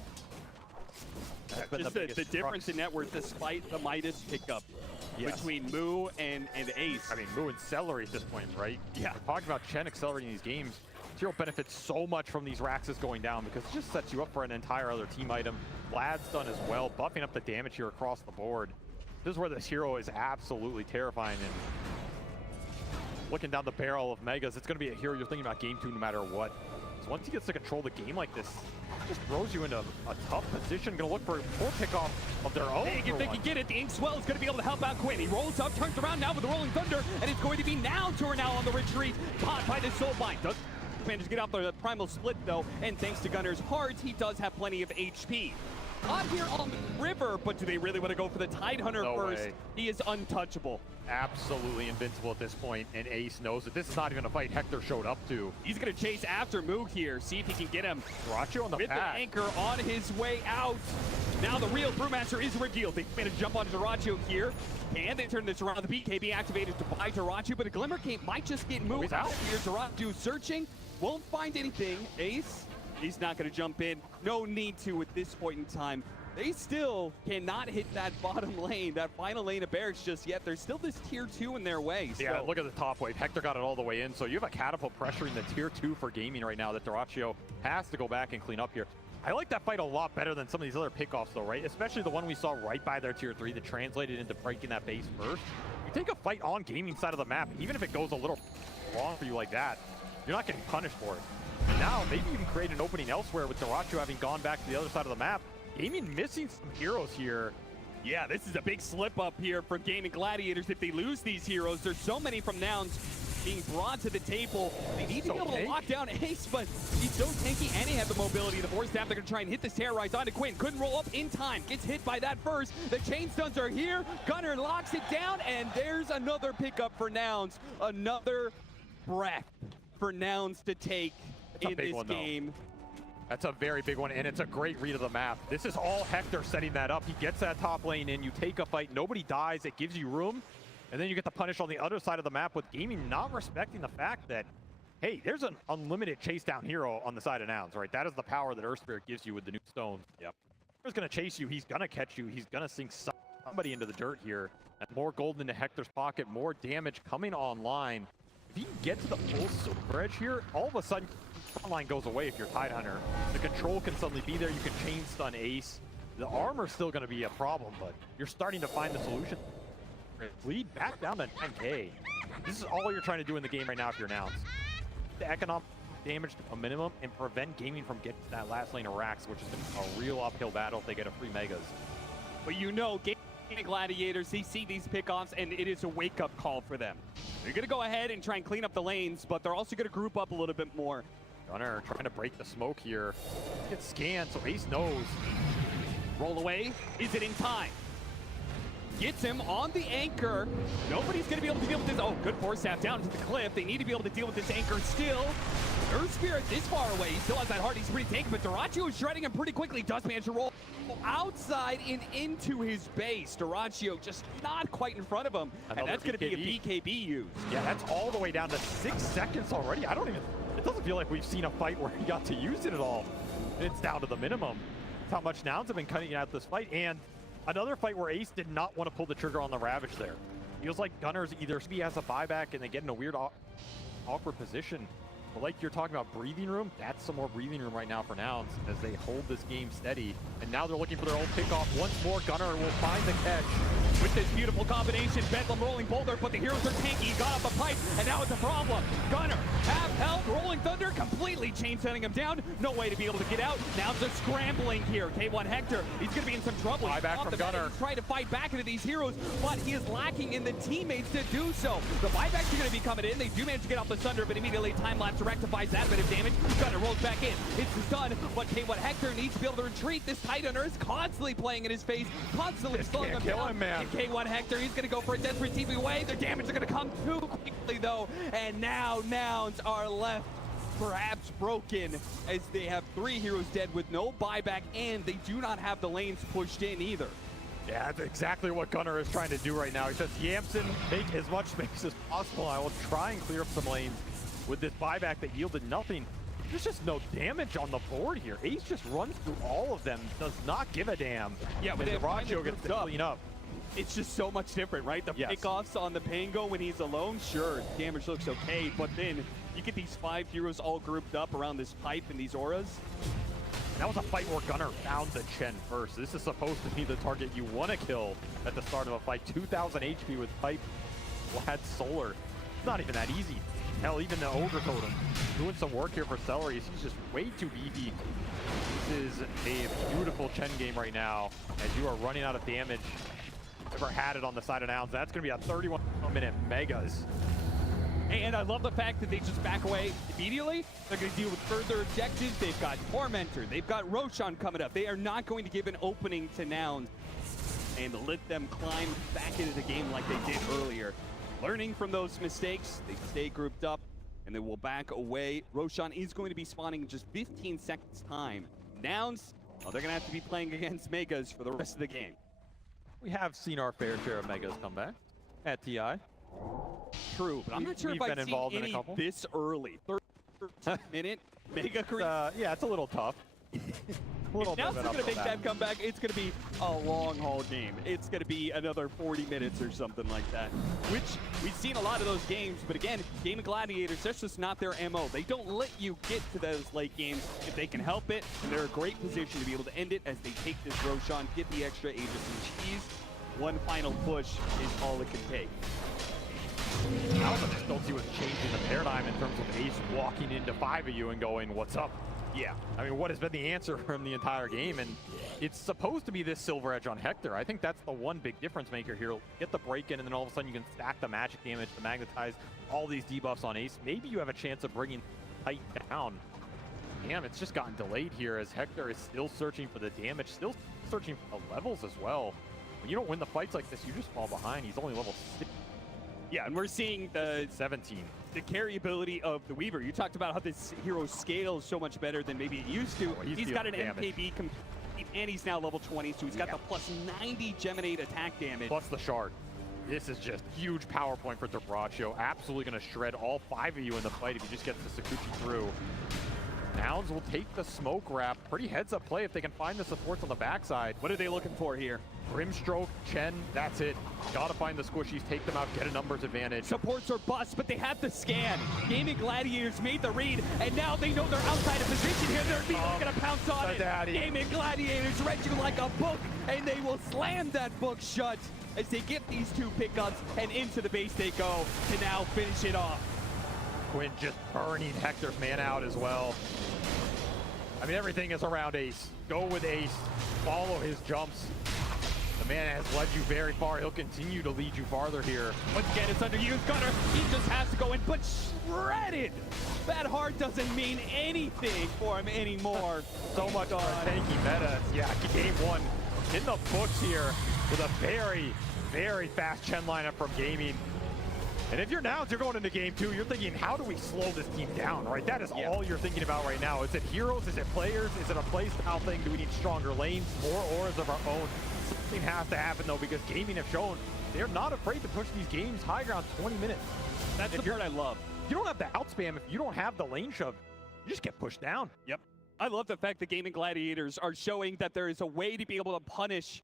Just the difference in net worth, despite the Midas pickup between Moo and Ace. I mean, Moo and Celery at this point, right? Yeah. We're talking about Chen accelerating these games. Hero benefits so much from these Raxes going down because it just sets you up for an entire other team item. Vlad's done as well, buffing up the damage here across the board. This is where this hero is absolutely terrifying. And looking down the barrel of Megas, it's going to be a hero you're thinking about game 2 no matter what. So once he gets to control the game like this, it just throws you into a tough position. Going to look for a poor pickoff of their own. If they can get it, the Inkswell is going to be able to help out Quinn. He rolls up, turns around now with the Rolling Thunder, and it's going to be Nouns who are now on the retreat. Caught by the Soulbind. Does manage to get out the primal split though, and thanks to Gunner's hearts, he does have plenty of HP. Out here on the river, but do they really want to go for the Tidehunter first? Way. He is untouchable. Absolutely invincible at this point, and Ace knows that this is not even a fight Hector showed up to. He's going to chase after Moog here, see if he can get him. Durachu on the with pack. the anchor on his way out. Now the real Brewmaster is revealed. They managed to jump on Durachu here. And they turn this around. The BKB activated to buy Durachu, but a Glimmer Cape might just get moved out here. Durachu searching, won't find anything. Ace, he's not going to jump in. No need to at this point in time. They still cannot hit that bottom lane, that final lane of barracks just yet. There's still this tier 2 in their way. Yeah, look at the top wave. Hector got it all the way in. So you have a catapult pressuring the tier 2 for Gaimin right now that Durachu has to go back and clean up here. I like that fight a lot better than some of these other pickoffs though, right? Especially the one we saw right by their tier 3 that translated into breaking that base first. You take a fight on Gaimin side of the map, even if it goes a little wrong for you like that, you're not getting punished for it. And now, maybe you can create an opening elsewhere with Durachu having gone back to the other side of the map. Gaimin missing some heroes here. Yeah, this is a big slip up here for Gaimin Gladiators. If they lose these heroes, there's so many from Nouns. being brought to the table. They need to be able to tanky. lock down Ace, but he's so tanky and he had the mobility. The force staff, they're going to try and hit this terrorize onto Quinn. Couldn't roll up in time. Gets hit by that first. The chain stuns are here. Gunner locks it down, and there's another pickup for Nouns. Another breath for Nouns to take in this game. That's a very big one, and it's a great read of the map. This is all Hector setting that up. He gets that top lane in, you take a fight, nobody dies, it gives you room, and then you get the punish on the other side of the map with Gaimin not respecting the fact that, hey, there's an unlimited chase down hero on the side of Nouns, right? That is the power that Earth Spirit gives you with the new stones. Yep. He's gonna chase you, he's gonna catch you, he's gonna sink somebody into the dirt here. And more gold into Hector's pocket, more damage coming online. If you can get to the full silver edge here, all of a sudden, front line goes away if you're Tidehunter. The control can suddenly be there. You can chain stun Ace. The armor's still going to be a problem, but you're starting to find the solution. Lead back down to 10k. This is all you're trying to do in the game right now if you're Nouns. The economic damage to a minimum and prevent Gaimin from getting to that last lane of racks, which is a real uphill battle if they get a free megas. But you know, Gladiators, they see these pickoffs, and it is a wake-up call for them. They're going to go ahead and try and clean up the lanes, but they're also going to group up a little bit more. Gunner trying to break the smoke here. Gets scanned, so Ace knows. Roll away. Is it in time? Gets him on the anchor. Nobody's going to be able to deal with this. Oh, good force staff down to the cliff. They need to be able to deal with this anchor still. Earth Spirit this far away. He still has that heart. He's pretty tanky, but Duraccio is shredding him pretty quickly. Does manage to roll outside and into his base. Duraccio just not quite in front of him. Another and that's going to be a BKB used. Yeah, that's all the way down to 6 seconds already. It doesn't feel like we've seen a fight where he got to use it at all. It's down to the minimum. That's how much Nouns have been cutting out this fight. And another fight where Ace did not want to pull the trigger on the Ravage there. Feels like Gunner's either he has a buyback and they get in a weird awkward position. But like you're talking about breathing room, that's some more breathing room right now for Nouns as they hold this game steady. And now they're looking for their own pickoff. Once more, Gunner will find the catch. With this beautiful combination, Bedlam rolling boulder, but the heroes are tanky. He got up a pipe, and now it's a problem. Gunner, half health, rolling thunder, completely chain setting him down. No way to be able to get out. Now just scrambling here. K1 Hector, he's going to be in some trouble. Buyback from Gunner. He's trying to fight back into these heroes, but he is lacking in the teammates to do so. The buybacks are going to be coming in. They do manage to get off the thunder, but immediately time-lapse rectifies that bit of damage. Gunner rolls back in. It's the stun, but K1 Hector needs to be able to retreat. This Tidehunter is constantly playing in his face, constantly slowing him down. Man. And K1 Hector, he's going to go for a desperate TV away. Their damage is going to come too quickly, though. And now Nouns are left perhaps broken as they have 3 heroes dead with no buyback, and they do not have the lanes pushed in either. Yeah, that's exactly what Gunner is trying to do right now. He says, Yamson, make as much space as possible. I will try and clear up some lanes with this buyback that yielded nothing. There's just no damage on the board here. Ace just runs through all of them, does not give a damn. Yeah, but if Duraccio gets to clean up. It's just so much different, right? The pickoffs on the Pango when he's alone, sure, damage looks okay, but then you get these 5 heroes all grouped up around this pipe and these auras. That was a fight where Gunner found the Chen first. This is supposed to be the target you want to kill at the start of a fight. 2,000 HP with pipe, Glad Solar. It's not even that easy. Hell, even the Ogre Totem doing some work here for Celery. He's just way too beefy. This is a beautiful Chen game right now as you are running out of damage. Never had it on the side of Nouns. That's going to be a 31-minute megas. And I love the fact that they just back away immediately. They're going to deal with further objectives. They've got Tormentor. They've got Roshan coming up. They are not going to give an opening to Nouns and let them climb back into the game like they did earlier. Learning from those mistakes, they stay grouped up, and they will back away. Roshan is going to be spawning in just 15 seconds time. Nouns, well, they're going to have to be playing against Megas for the rest of the game. We have seen our fair share of Megas come back at TI. True, but I'm not sure if I've seen any this early. 13-minute Mega Creep. Yeah, it's a little tough. If Nouns is going to make that comeback, it's going to be a long-haul game. It's going to be another 40 minutes or something like that, which we've seen a lot of those games. But again, Game of Gladiators, that's just not their MO. They don't let you get to those late games if they can help it, and they're in a great position to be able to end it as they take this Roshan, get the extra Aegis and Cheese. One final push is all it can take. I also just don't see what's changing the paradigm in terms of Ace walking into 5 of you and going, what's up? Yeah, I mean, what has been the answer from the entire game? And it's supposed to be this silver edge on Hector. I think that's the one big difference maker here. Get the break in, and then all of a sudden you can stack the magic damage to magnetize all these debuffs on Ace. Maybe you have a chance of bringing Tight down. Damn, it's just gotten delayed here as Hector is still searching for the damage, still searching for the levels as well. When you don't win the fights like this, you just fall behind. He's only level 6. Yeah, and we're seeing the 17. The carryability of the Weaver. You talked about how this hero scales so much better than maybe it used to. Oh, he's got an damage. MKB complete, and he's now level 20, so he's got the plus 90 Geminate attack damage. Plus the shard. This is just huge power point for Debratio. Absolutely going to shred all 5 of you in the fight if he just gets the Sakuchi through. Nouns will take the smoke wrap. Pretty heads-up play if they can find the supports on the backside. What are they looking for here? Grimstroke, Chen, that's it. Gotta find the squishies, take them out, get a numbers advantage. Supports are bust, but they have the scan. Gaimin Gladiators made the read, and now they know they're outside of position here. They're immediately gonna pounce on it. Gaimin Gladiators read you like a book, and they will slam that book shut as they get these 2 pickups, and into the base they go to now finish it off. Quinn just burning Hector's man out as well. I mean, everything is around Ace. Go with Ace, follow his jumps. The man has led you very far. He'll continue to lead you farther here. Once again, it's underused. Gunner, he just has to go in, but shredded. That heart doesn't mean anything for him anymore. So much for a tanky meta. Yeah, game 1 in the books here with a very, very fast Chen lineup from Gaimin. And if you're Nouns, you're going into game 2, you're thinking, how do we slow this team down, right? That is all you're thinking about right now. Is it heroes? Is it players? Is it a playstyle thing? Do we need stronger lanes? More auras of our own? Something has to happen, though, because Gaimin have shown they're not afraid to push these games high ground 20 minutes. That's the part I love. You don't have the outspam. If you don't have the lane shove, you just get pushed down. Yep. I love the fact that Gaimin Gladiators are showing that there is a way to be able to punish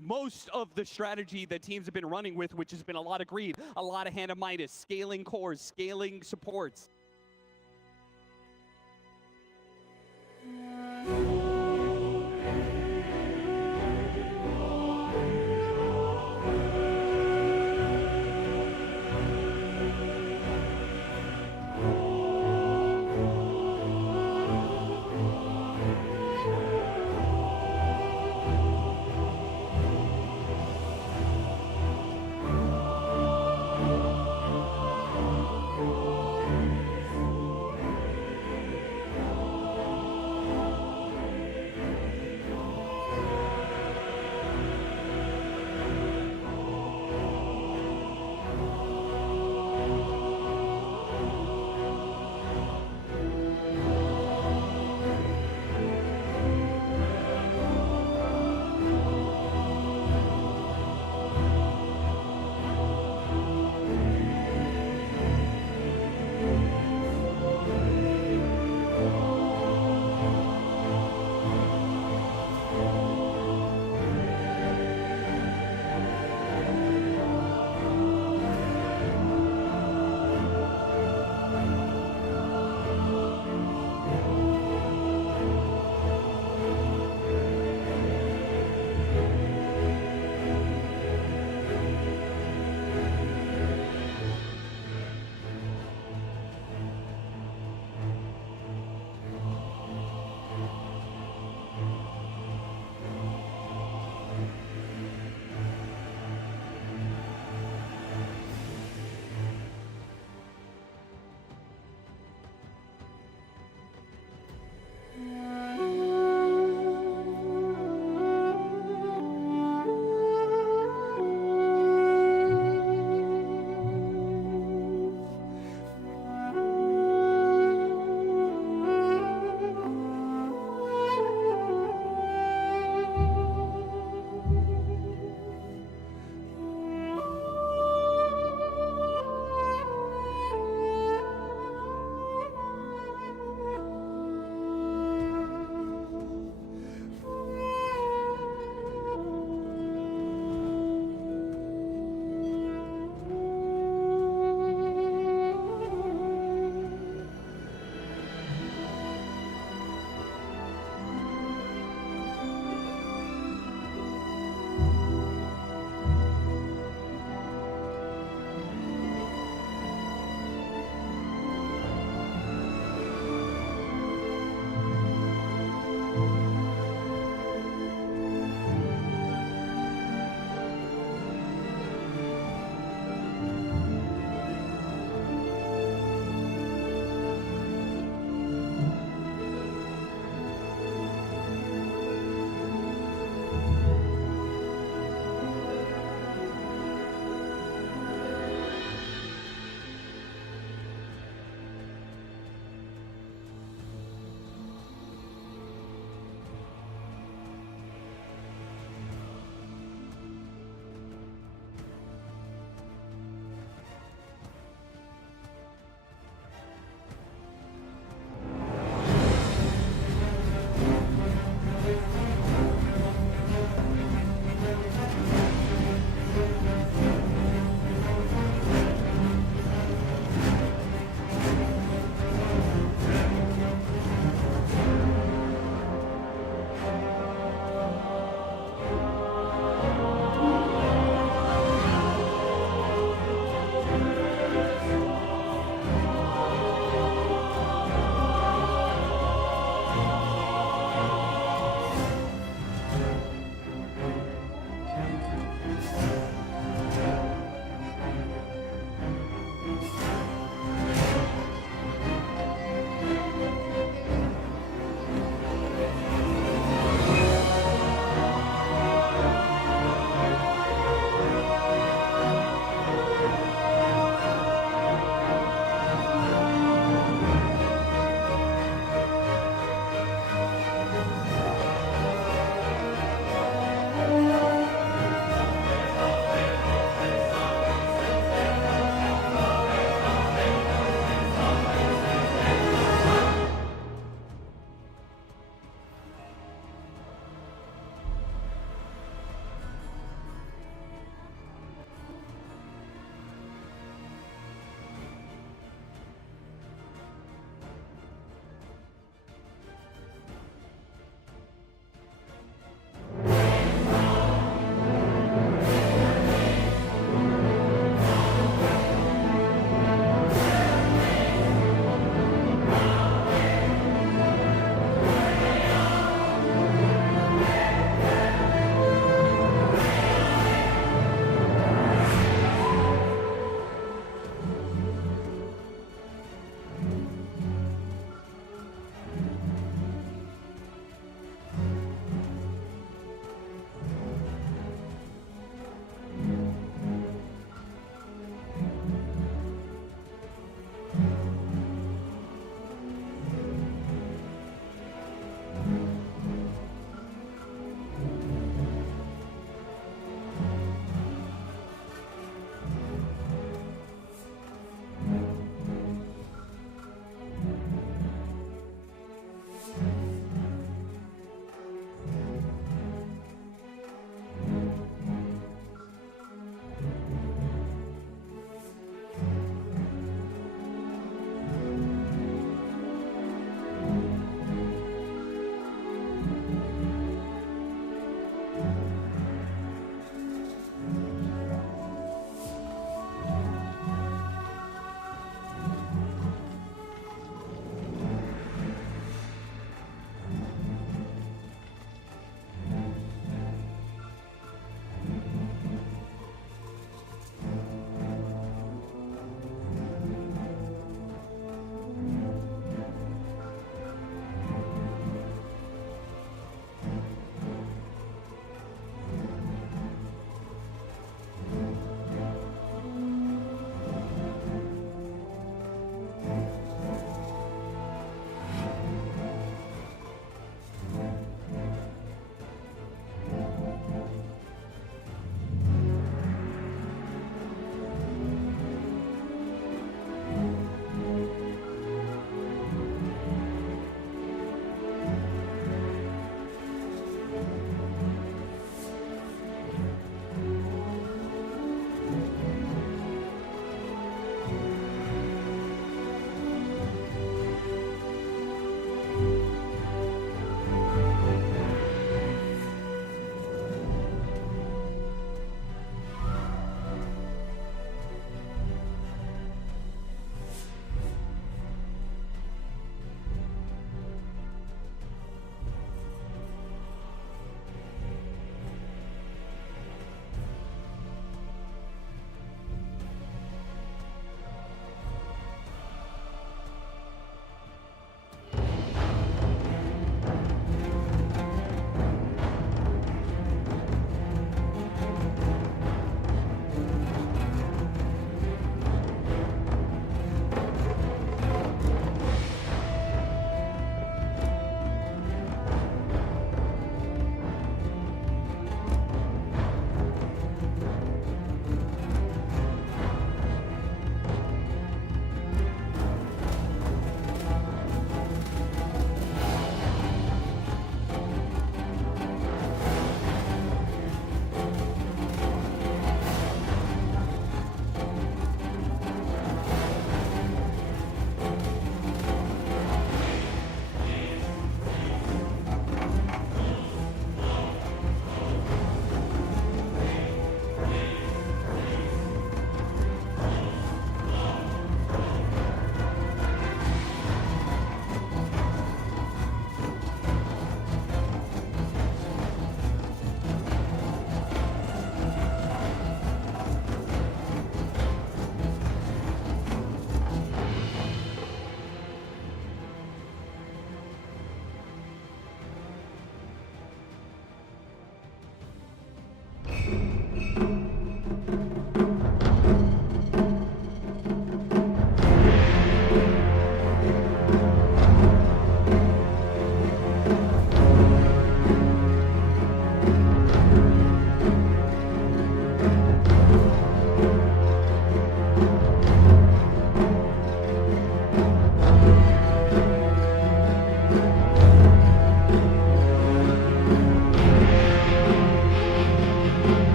most of the strategy that teams have been running with, which has been a lot of greed, a lot of Hand of Midas, scaling cores, scaling supports.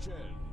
这里。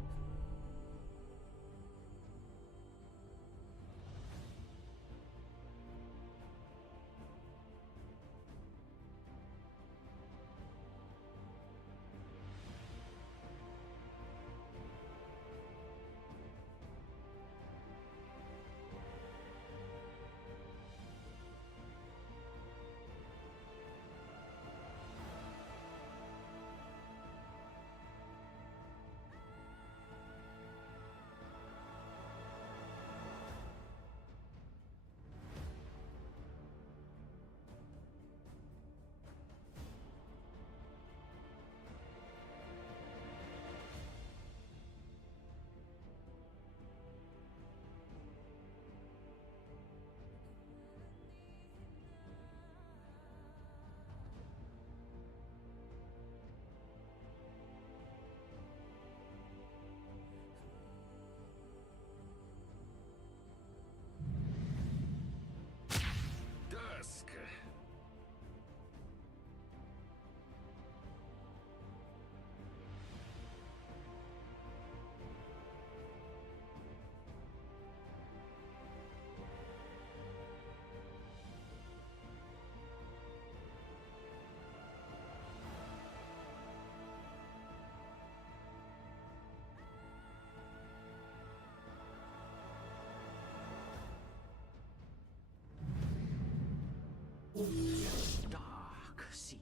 Dark Seer.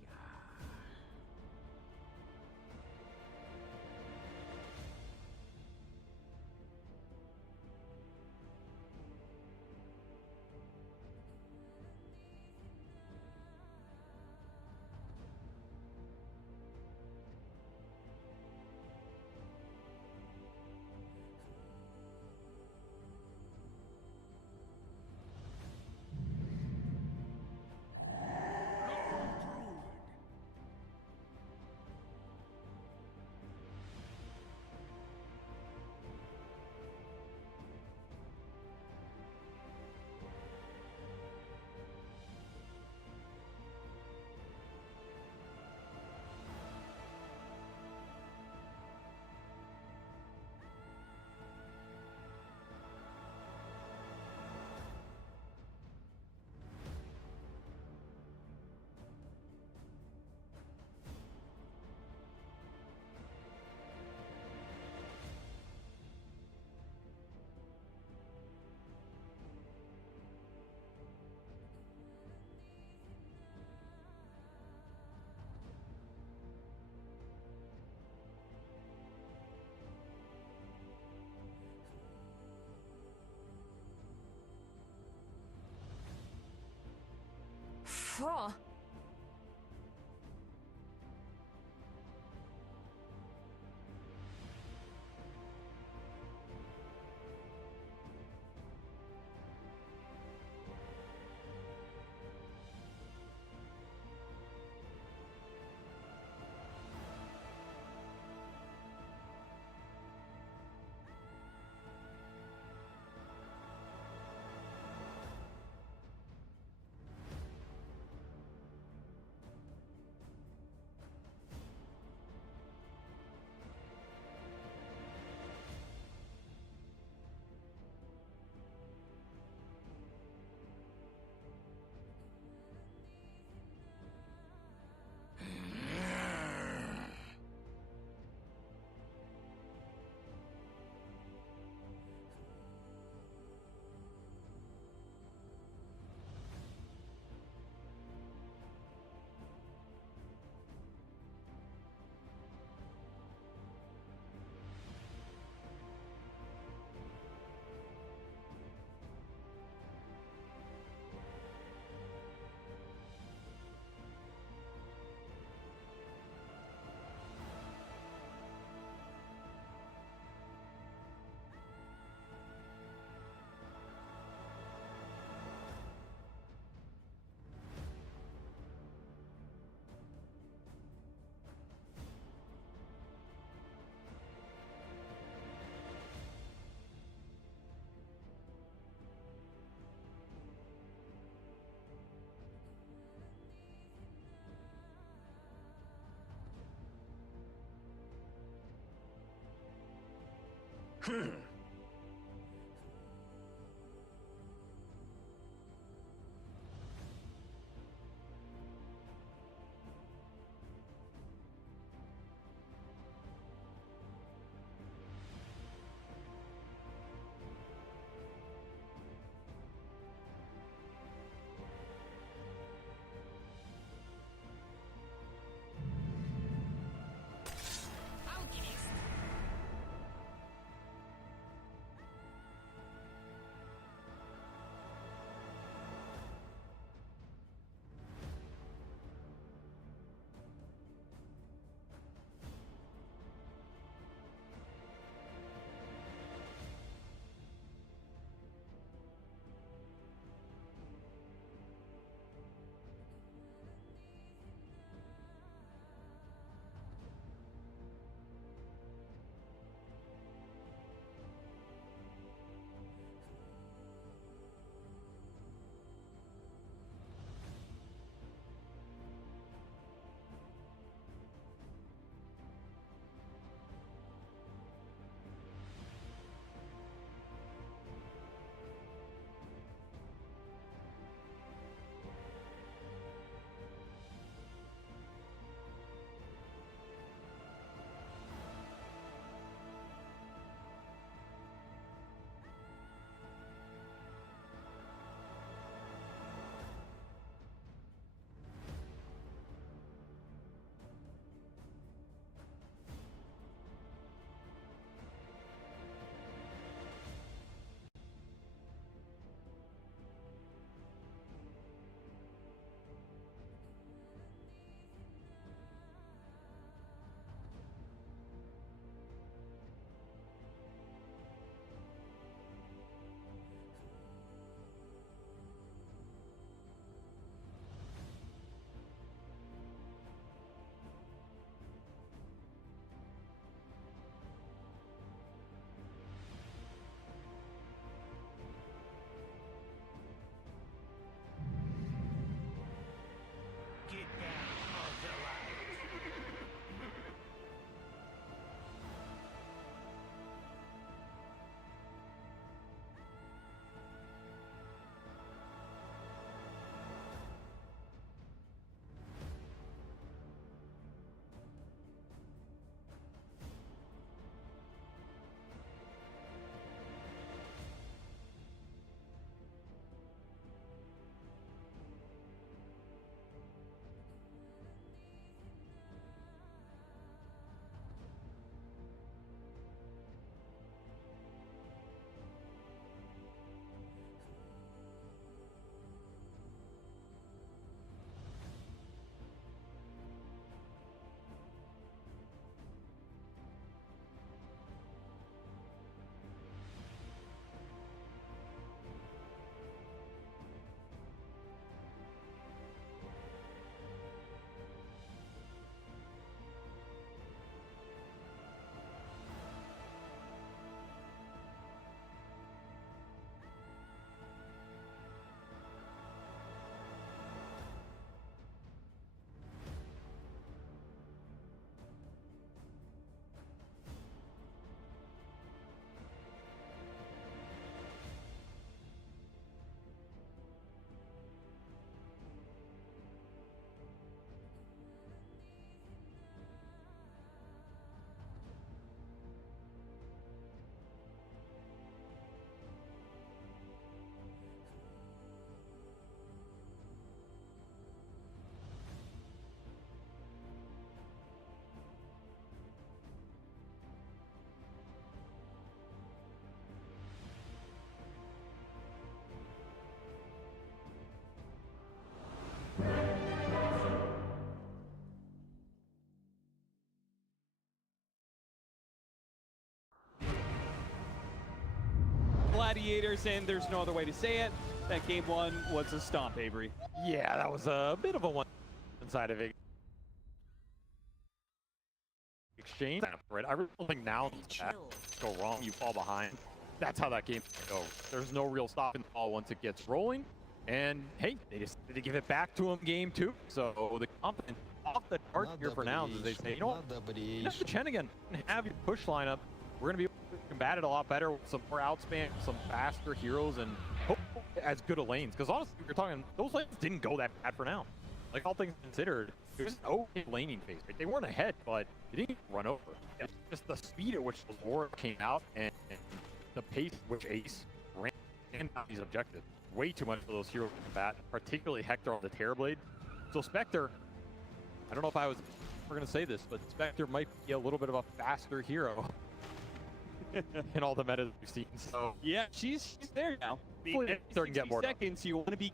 Phew. Gladiators, and there's no other way to say it. That game one was a stomp, Avery. Yeah, that was a bit of a one-sided exchange. I really don't think now go wrong, you fall behind. That's how that game goes. There's no real stopping the ball once it gets rolling. And hey, they decided to give it back to him game two. So the confidence off the chart here for Nouns, as they say, you know what? That's the Chen again. Have your push lineup. We're going to be combat it a lot better with some more outspam, some faster heroes, and hope as good of lanes. Because honestly, you're talking, those lanes didn't go that bad for now. Like, all things considered, it was an okay laning phase. Right? They weren't ahead, but they didn't run over. It's just the speed at which the war came out and the pace at which Ace ran down these objectives. Way too much for those heroes to combat, particularly Hector on the Terrorblade. So Spectre, I don't know if I was ever going to say this, but Spectre might be a little bit of a faster hero in all the metas we've seen. So yeah, she's there now. Hopefully they can get more seconds, you want to be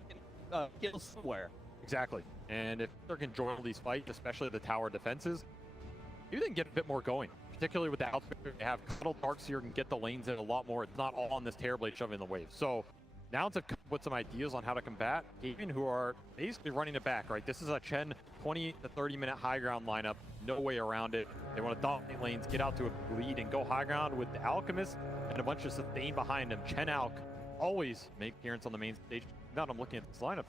killed somewhere. Exactly. And if they can join all these fights, especially the tower defenses, maybe they can get a bit more going. Particularly with the outfit they have. Cuddle Darkseer can get the lanes in a lot more. It's not all on this Terrorblade shoving the wave. So Nouns have come up with some ideas on how to combat Gaimin, who are basically running it back, right? This is a Chen 20 to 30 minute high ground lineup. No way around it. They want to dominate lanes, get out to a lead, and go high ground with the Alchemist and a bunch of sustain behind him. Chen Alch always make appearance on the main stage. Now I'm looking at this lineup.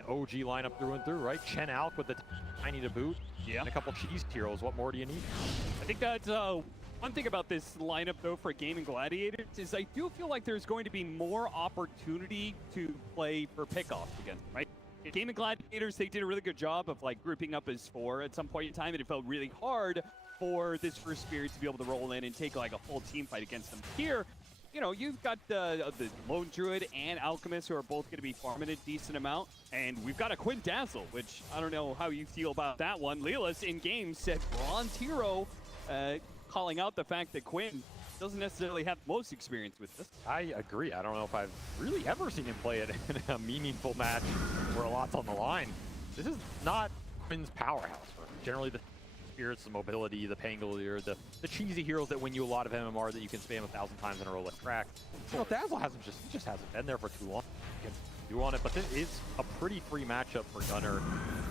An OG lineup through and through, right? Chen Alch with the tiny to boot. Yeah. And a couple cheese heroes. What more do you need? I think that's one thing about this lineup, though, for Gaimin Gladiators is I do feel like there's going to be more opportunity to play for pickoffs again, right? Gaimin Gladiators, they did a really good job of like grouping up as 4 at some point in time, and it felt really hard for this first Spirit to be able to roll in and take like a full team fight against them. Here, you know, you've got the Lone Druid and Alchemist who are both going to be farming a decent amount. And we've got a Quindazzle, which I don't know how you feel about that one. Lelis in game said Bronze Hero, calling out the fact that Quinn doesn't necessarily have the most experience with this. I agree. I don't know if I've really ever seen him play it in a meaningful match where a lot's on the line. This is not Quinn's powerhouse. Generally, the Spirits, the mobility, the Pangolier, the cheesy heroes that win you a lot of MMR that you can spam 1,000 times in a row like crack. You know, Dazzle hasn't just hasn't been there for too long. You can do on it, but this is a pretty free matchup for Gunnar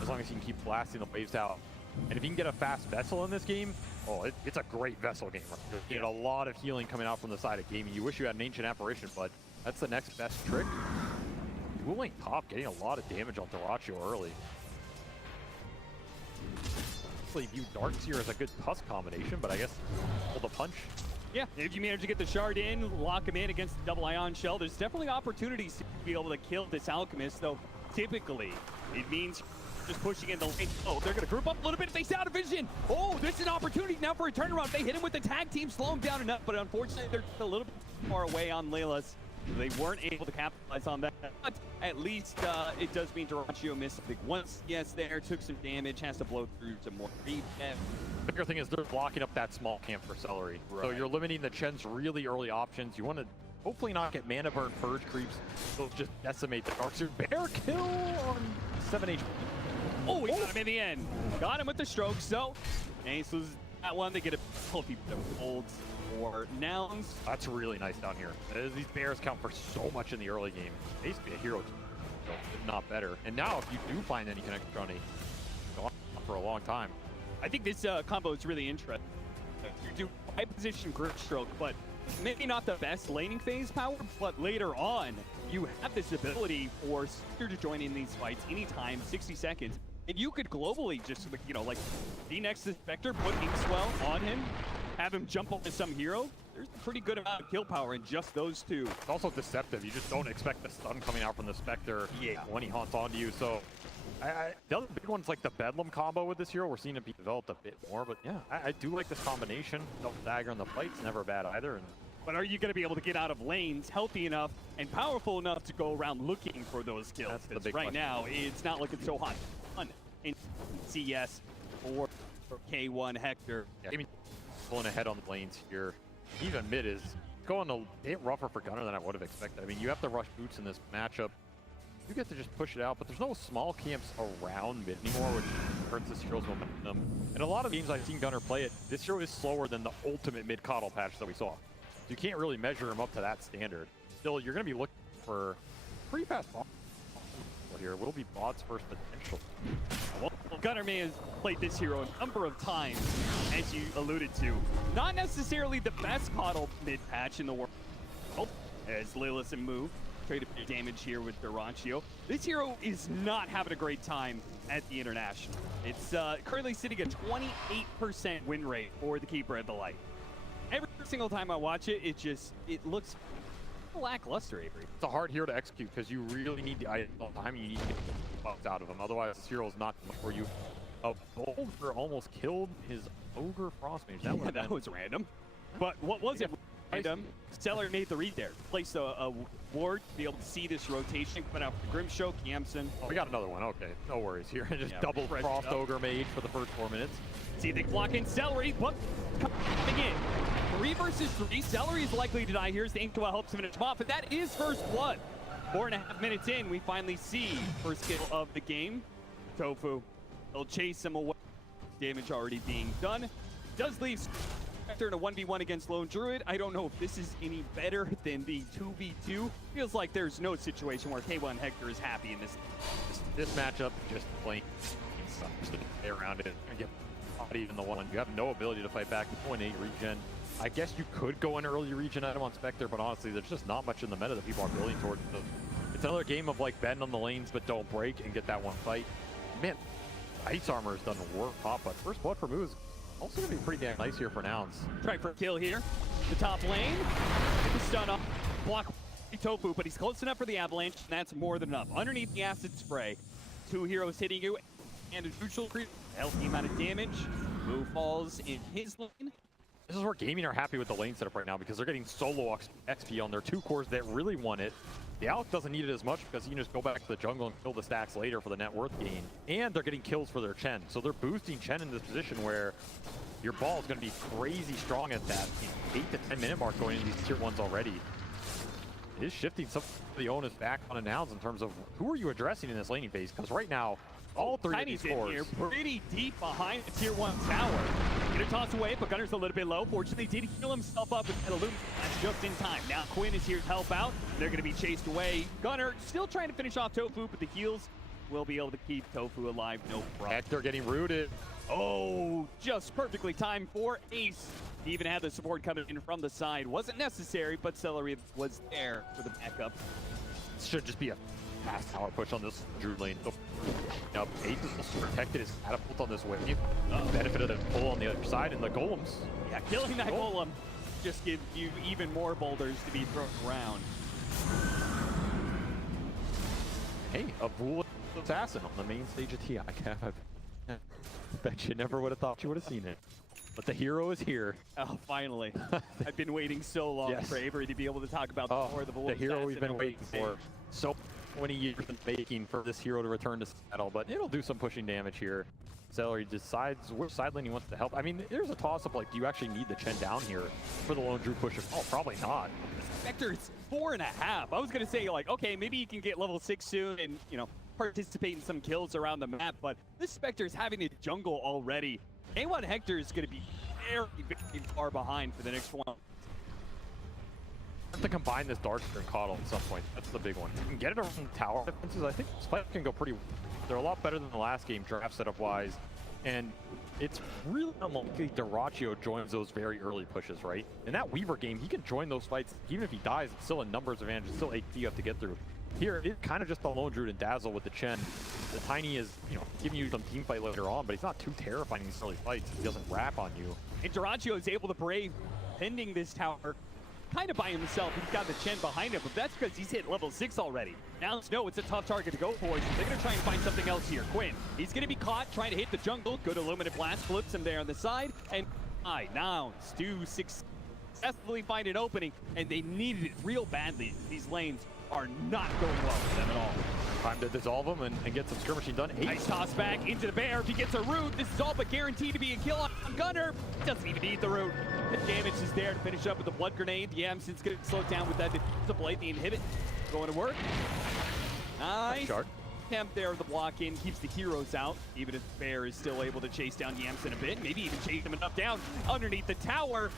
as long as you can keep blasting the waves out. And if you can get a fast Vessel in this game, oh, it's a great Vessel game. Right? You get a lot of healing coming out from the side of Gaimin. You wish you had an Ancient Apparition, but that's the next best trick. Dual lane top getting a lot of damage on Dyrachyo early. View Darkseer as a good Tusk combination, but I guess hold a punch. Yeah, if you manage to get the shard in, lock him in against the double ion shell, there's definitely opportunities to be able to kill this Alchemist, though typically it means just pushing in the lane. Oh, they're going to group up a little bit. They stay out of vision. Oh, this is an opportunity now for a turnaround. They hit him with the tag team, slow him down enough, but unfortunately they're a little bit far away on Lelis. They weren't able to capitalize on that, but at least it does mean Dyrachyo missed like once. Yes, there took some damage, has to blow through some more creep. The bigger thing is they're blocking up that small camp for Celery. Right. So you're limiting the Chen's really early options. You want to hopefully not get mana burn purge creeps. They'll just decimate the Darkseer. Bear kill on 7 HP. Oh, we got him in the end. Got him with the stroke, so Ace loses that one. They get a healthy bit of golds. Or Nouns. That's really nice down here. These bears count for so much in the early game. They used to be a hero, if not better. And now, if you do find any connection on go on for a long time. I think this combo is really interesting. You do high position grip stroke, but maybe not the best laning phase power. But later on, you have this ability for Spectre to join in these fights anytime, 60 seconds. And you could globally just, you know, like, be next to Spectre, put Inkswell on him, have him jump onto some hero. There's a pretty good amount of kill power in just those two. It's also deceptive. You just don't expect the stun coming out from the Spectre when he haunts onto you. So the other big one's like the Bedlam combo with this hero. We're seeing it be developed a bit more. But yeah, I do like this combination. Double dagger in the fight's never bad either. But are you going to be able to get out of lanes healthy enough and powerful enough to go around looking for those kills? That's the big right question. Now, it's not looking so hot. In CS for K1 Hector. Yeah, I mean, pulling ahead on the lanes here. Even mid is going a bit rougher for Gunnar than I would have expected. I mean, you have to rush boots in this matchup. You get to just push it out, but there's no small camps around mid anymore, which hurts this hero's momentum. In a lot of games I've seen Gunnar play it, this hero is slower than the ultimate mid coddle patch that we saw. You can't really measure him up to that standard. Still, you're going to be looking for pretty fast bot here. Will be bot's first potential. Well, Gunnar may have played this hero a number of times, as you alluded to. Not necessarily the best coddle mid patch in the world. Oh, as Lelis and Moo trade a bit of damage here with Dyrachyo. This hero is not having a great time at the International. It's currently sitting at 28% win rate for the Keeper of the Light. every single time I watch it, it looks lackluster, Avery. It's a hard hero to execute because you really need the item all the time. You need to get the bugs out of him. Otherwise, this hero is not for you. A Boulder almost killed his Ogre Frost Mage. That was random. But what was it random? Stellar made the read there. Placed a ward to be able to see this rotation. Put out the Grimshoke, Yamson. Oh, we got another one. Okay, no worries here. Just double refresh Frost it up. Ogre Mage for the first 4 minutes. See, they block in Celery, but coming in. 3 versus 3. Celery is likely to die here as the Inkwell helps him finish him off, but that is first blood. 4.5 minutes in, we finally see first kill of the game. Tofu, they'll chase him away. Damage already being done. Does leave Spectre in a 1v1 against Lone Druid. I don't know if this is any better than the 2v2. Feels like there's no situation where K1 Hector is happy in This matchup just plain sucks to play around it and get not even the one. You have no ability to fight back. 0.8 regen. I guess you could go an early regen item on Spectre, but honestly, there's just not much in the meta that people are building towards. It's another game of like bend on the lanes, but don't break and get that one fight. Man, Ice Armor has done work pop, but first blood for Moo is also going to be pretty damn nice here for Nouns. Try for a kill here. The top lane. Get the stun up. Block Tofu, but he's close enough for the avalanche, and that's more than enough. Underneath the acid spray, 2 heroes hitting you, and a neutral creep. Healthy amount of damage. Moo falls in his lane. This is where Gaimin are happy with the lane setup right now because they're getting solo XP on their 2 cores that really want it. The Alec doesn't need it as much because he can just go back to the jungle and kill the stacks later for the net worth gain. And they're getting kills for their Chen. So they're boosting Chen in this position where your ball is going to be crazy strong at that 8 to 10 minute mark going into these tier 1s already. It is shifting some of the onus back on Nouns in terms of who are you addressing in this laning phase? Because right now, all 3 of these cores here, pretty deep behind the tier 1 tower. Gonna toss away, but Gunner's a little bit low. Fortunately, did heal himself up with that Illumine just in time. Now Quinn is here to help out. They're gonna be chased away. Gunner still trying to finish off Tofu, but the heals will be able to keep Tofu alive, no problem. Hector getting rooted. Oh, just perfectly timed for Ace. He even had the support coming in from the side. Wasn't necessary, but Celery was there for the backup. This should just be a fast tower push on this Drew lane. Now, Ace is protected his catapult on this wave. Benefit of the pull on the other side, and the golems. Yeah, killing that golem just gives you even more boulders to be thrown around. Hey, a Vul assassin on the main stage of TI. I bet you never would have thought you would have seen it. But the hero is here. Oh, finally. I've been waiting so long for Avery to be able to talk about more of the Vul the hero we've been assassin waiting for. So 20 years in making for this hero to return to battle, but it'll do some pushing damage here. Celery decides which side lane he wants to help. I mean, there's a toss-up, like, do you actually need the Chen down here for the Lone Drew push? Oh, probably not. Spectre's 4.5. I was going to say, like, okay, maybe he can get level 6 soon and, you know, participate in some kills around the map, but this Spectre's having a jungle already. K1 Hector is going to be very, very far behind for the next one. Have to combine this Darkster and Coddle at some point. That's the big one. You can get it around the tower defenses. I think this fight can go pretty well. They're a lot better than the last game draft setup wise. And it's really unlikely Dyrachyo joins those very early pushes, right? In that Weaver game, he can join those fights. Even if he dies, it's still a numbers advantage. It's still 8 you have to get through. Here, it's kind of just the Lone Druid and Dazzle with the Chen. The Tiny is, you know, giving you some team fight later on, but he's not too terrifying in these early fights. He doesn't wrap on you. And Dyrachyo is able to brave pending this tower kind of by himself. He's got the Chen behind him, but that's because he's hit level 6 already. Now, no, it's a tough target to go for, so they're going to try and find something else here. Quinn, he's going to be caught trying to hit the jungle. Good Illuminate Blast, flips him there on the side, and Nouns do successfully find an opening, and they needed it real badly. These lanes are not going well for them at all. Time to dissolve them and get some skirmishing done. Nice toss back into the bear. If he gets a root, this is all but guaranteed to be a kill on Gunner. Doesn't even need the root. The damage is there to finish up with the blood grenade. The Yamson's going to slow down with that to blade the inhibit. Going to work. Nice attempt there of the block in. Keeps the heroes out. Even if the bear is still able to chase down Yamson a bit. Maybe even chase him enough down underneath the tower.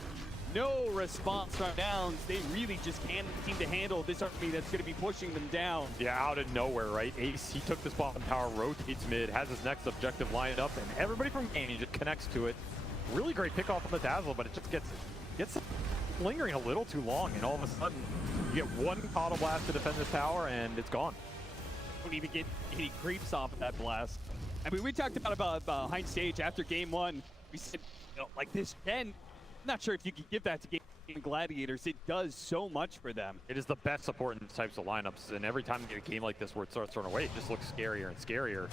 No response from Nouns. They really just can't seem to handle this army that's going to be pushing them down. Yeah, out of nowhere, right? Ace, he took this bottom tower, rotates mid, has his next objective lined up, and everybody from Gaimin just connects to it. Really great pick off on the Dazzle, but it just gets lingering a little too long, and all of a sudden, you get one Coddle Blast to defend this tower, and it's gone. Don't even get any creeps off of that blast. I mean, we talked about behind stage after game 1. We said, you know, like this Chen not sure if you could give that to Gaimin Gladiators. It does so much for them. It is the best support in these types of lineups, and every time you get a game like this where it starts throwing away, it just looks scarier and scarier.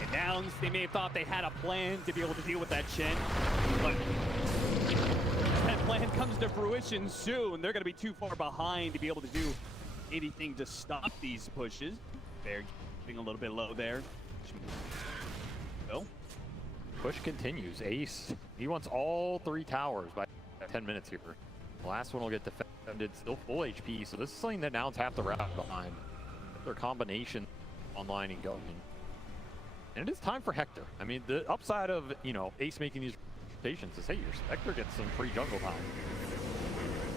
And Nouns, they may have thought they had a plan to be able to deal with that Shen, but that plan comes to fruition soon. They're going to be too far behind to be able to do anything to stop these pushes. They're getting a little bit low there. Oh. Push continues. Ace, he wants all 3 towers by 10 minutes here. The last one will get defended, still full HP, so this is something that Nouns have to wrap behind. Their combination online and going. And it is time for Hector. I mean, the upside of, you know, Ace making these rotations is, hey, your Spectre gets some free jungle time.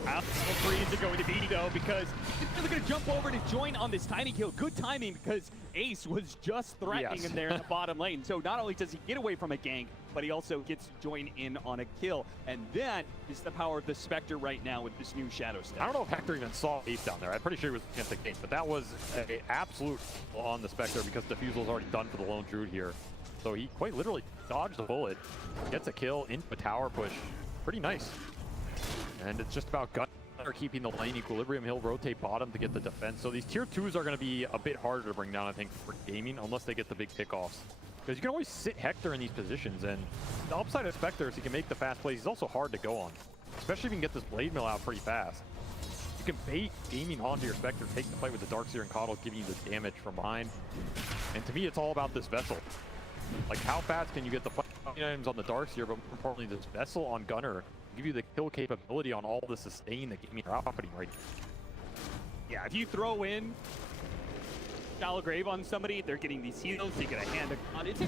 How free is it going to be, though, because he's really going to jump over to join on this tiny kill. Good timing, because Ace was just threatening him there in the bottom lane. So not only does he get away from a gank, but he also gets to join in on a kill. And that is the power of the Spectre right now with this new Shadow Step. I don't know if Hector even saw Ace down there. I'm pretty sure he was against the gank, but that was an absolute on the Spectre because Diffusal is already done for the Lone Druid here. So he quite literally dodged the bullet, gets a kill into a tower push. Pretty nice. And it's just about Gunner keeping the lane equilibrium. He'll rotate bottom to get the defense. So these tier 2s are going to be a bit harder to bring down, I think, for Gaimin, unless they get the big pickoffs. Because you can always sit Hector in these positions, and the upside of Spectre is he can make the fast plays. He's also hard to go on, especially if you can get this Blade Mill out pretty fast. You can bait Gaimin onto your Spectre, take the fight with the Darkseer and Coddle, giving you the damage from behind. And to me, it's all about this Vessel. Like, how fast can you get the fight items on the Darkseer, but more importantly, this Vessel on Gunner give you the kill capability on all the sustain that Gaimin are outputting right now. Yeah, if you throw in Shallow Grave on somebody, they're getting these heals, you get a hand on. It's a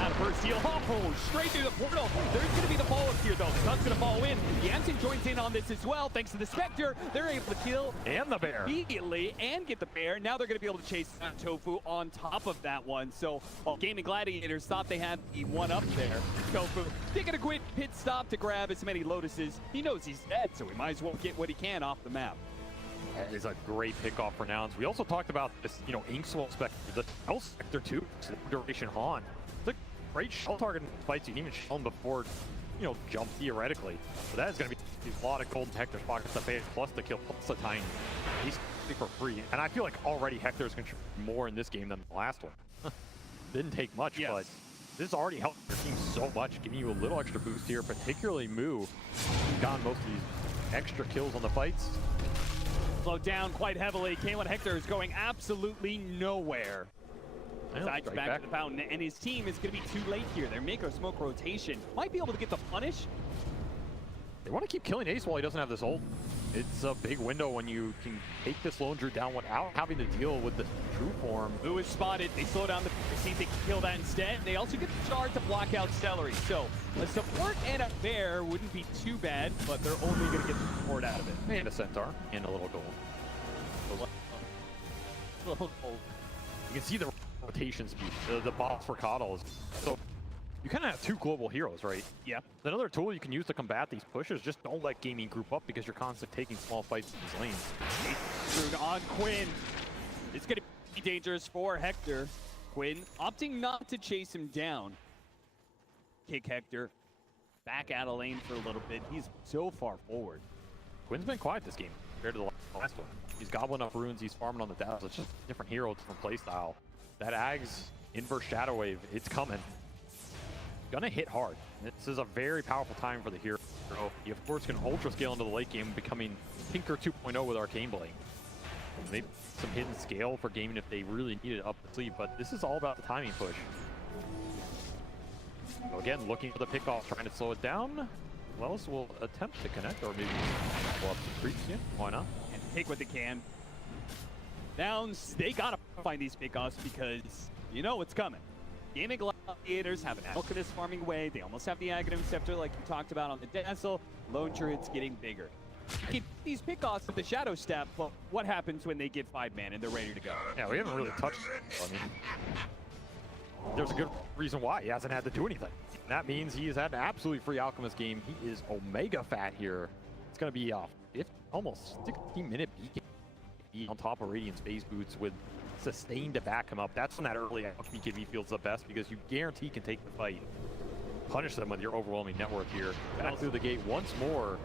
out of first heal. Oh, straight through the portal. There's going to be the follow-up here, though. The Sun's going to fall in. Jansen joins in on this as well. Thanks to the Spectre, they're able to kill and the bear immediately and get the bear. Now they're going to be able to chase Tofu on top of that one. So Gaimin Gladiators thought they had the one up there. Tofu taking a quick pit stop to grab as many Lotuses. He knows he's dead, so he might as well get what he can off the map. That is a great pickoff for Nouns. We also talked about this, you know, Inkswell Spectre, the L Spectre too, duration Han. It's a great shell target in fights. You can even shell him before, you know, jump theoretically. So that is going to be a lot of golden Hector's pockets to pay, plus the kill, plus the tiny. He's for free. And I feel like already Hector's contributed more in this game than the last one. Didn't take much, but this has already helped your team so much, giving you a little extra boost here, particularly Moo, who's gotten most of these extra kills on the fights. Slowed down quite heavily. K1 Hector is going absolutely nowhere. Sides back to the fountain, and his team is going to be too late here. Their Mako Smoke rotation might be able to get the punish. They want to keep killing Ace while he doesn't have this ult. It's a big window when you can take this Lone Druid down without having to deal with the true form. Moo is spotted. They slow down the see if they can kill that instead. They also get the charge to block out Celery. So a support and a bear wouldn't be too bad, but they're only going to get the support out of it. And a Centaur and a little gold. Little gold. You can see the rotation speed, the boss for Coddle is so. You kind of have 2 global heroes, right? Yeah. Another tool you can use to combat these pushes, just don't let Gaimin group up because you're constantly taking small fights in these lanes. Druid on Quinn. It's going to be dangerous for Hector. Quinn opting not to chase him down. Kick Hector back out of lane for a little bit. He's so far forward. Quinn's been quiet this game compared to the last one. He's gobbling up runes, he's farming on the dazzle. It's just a different hero, different playstyle. That Ags inverse Shadow Wave, it's coming. Gonna hit hard. This is a very powerful time for the hero. He of course can ultra scale into the late game, becoming Tinker 2.0 with Arcane Blade. Maybe some hidden scale for Gaimin if they really need it up the sleeve, but this is all about the timing push. So again, looking for the pickoff, trying to slow it down. Wells will attempt to connect, or maybe pull up some creeps. Yeah, why not? And take what they can. Nouns, they gotta find these pickoffs because you know what's coming. Gaimin Gladiators have an Alchemist farming way. They almost have the Aghanim Scepter like you talked about on the Dazzle. Lone Druid's getting bigger. Get these pickoffs with the Shadow Step, well, what happens when they get 5-man and they're ready to go? Yeah, we haven't really touched it. I mean, there's a good reason why he hasn't had to do anything. That means he has had an absolutely free Alchemist game. He is Omega fat here. It's going to be almost 60-minute beacon on top of Radiant Space Boots with sustain to back him up. That's when that early BKB feels the best because you guarantee can take the fight. punish them with your overwhelming network here. Back through the gate once more.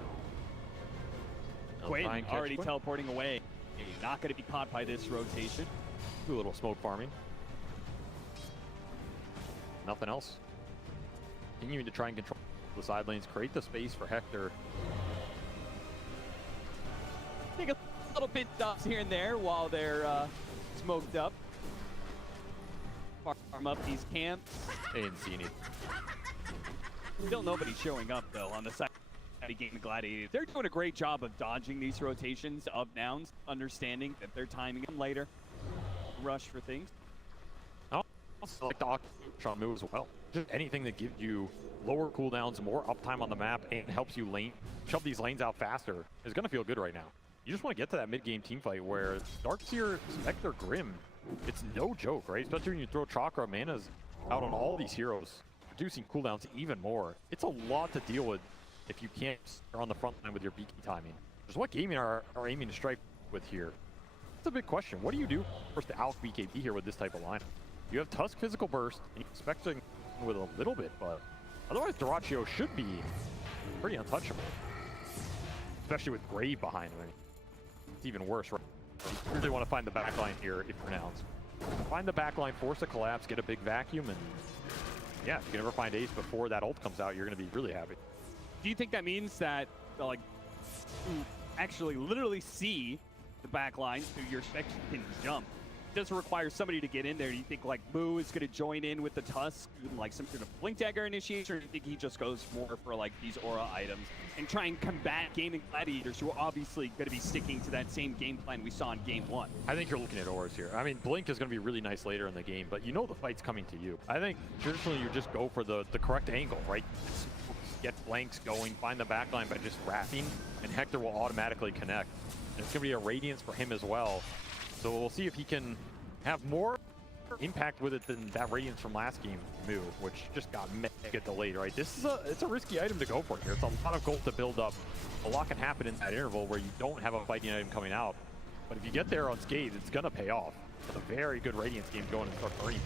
Quinn already teleporting away. Not going to be caught by this rotation. Do a little smoke farming. Nothing else. Continuing to try and control the side lanes, create the space for Hector. Take a little bit stops here and there while they're smoked up. Farm up these camps. They didn't see any. Still nobody showing up though on the side of Gaimin Gladiators. They're doing a great job of dodging these rotations of Nouns, understanding that they're timing them later. Rush for things. I also like the Octron move as well. Just anything that gives you lower cooldowns, more uptime on the map, and helps you shove these lanes out faster is going to feel good right now. You just want to get to that mid-game teamfight where Darkseer, Spectre, Grim, it's no joke, right? Especially when you throw Chakra Manas out on all these heroes, reducing cooldowns even more. It's a lot to deal with if you can't start on the front line with your beaky timing. Which is what Gaimin are aiming to strike with here. It's a big question. What do you do first to out BKB here with this type of lineup? You have Tusk Physical Burst, and you're expecting with a little bit, but otherwise Dyrachyo should be pretty untouchable. Especially with Grave behind him. It's even worse, right? You really want to find the backline here if you're Nouns. Find the backline, force a collapse, get a big vacuum, and yeah, if you can ever find Ace before that ult comes out, you're going to be really happy. Do you think that means that like actually literally see the backline so your Spectre can jump? Does it require somebody to get in there? Do you think like Moo is going to join in with the Tusk, like some sort of Blink Dagger initiation, or do you think he just goes more for like these aura items and try and combat Gaimin Gladiators, who are obviously going to be sticking to that same game plan we saw in game 1? I think you're looking at auras here. I mean, Blink is going to be really nice later in the game, but you know the fight's coming to you. I think traditionally you just go for the correct angle, right? Get flanks going, find the backline by just wrapping, and Hector will automatically connect. And it's going to be a Radiance for him as well. So we'll see if he can have more impact with it than that Radiance from last game move, which just got mega delayed, right? This is it's a risky item to go for here. It's a lot of gold to build up. A lot can happen in that interval where you don't have a fighting item coming out. But if you get there unscathed, it's going to pay off. It's a very good Radiance game going to start green.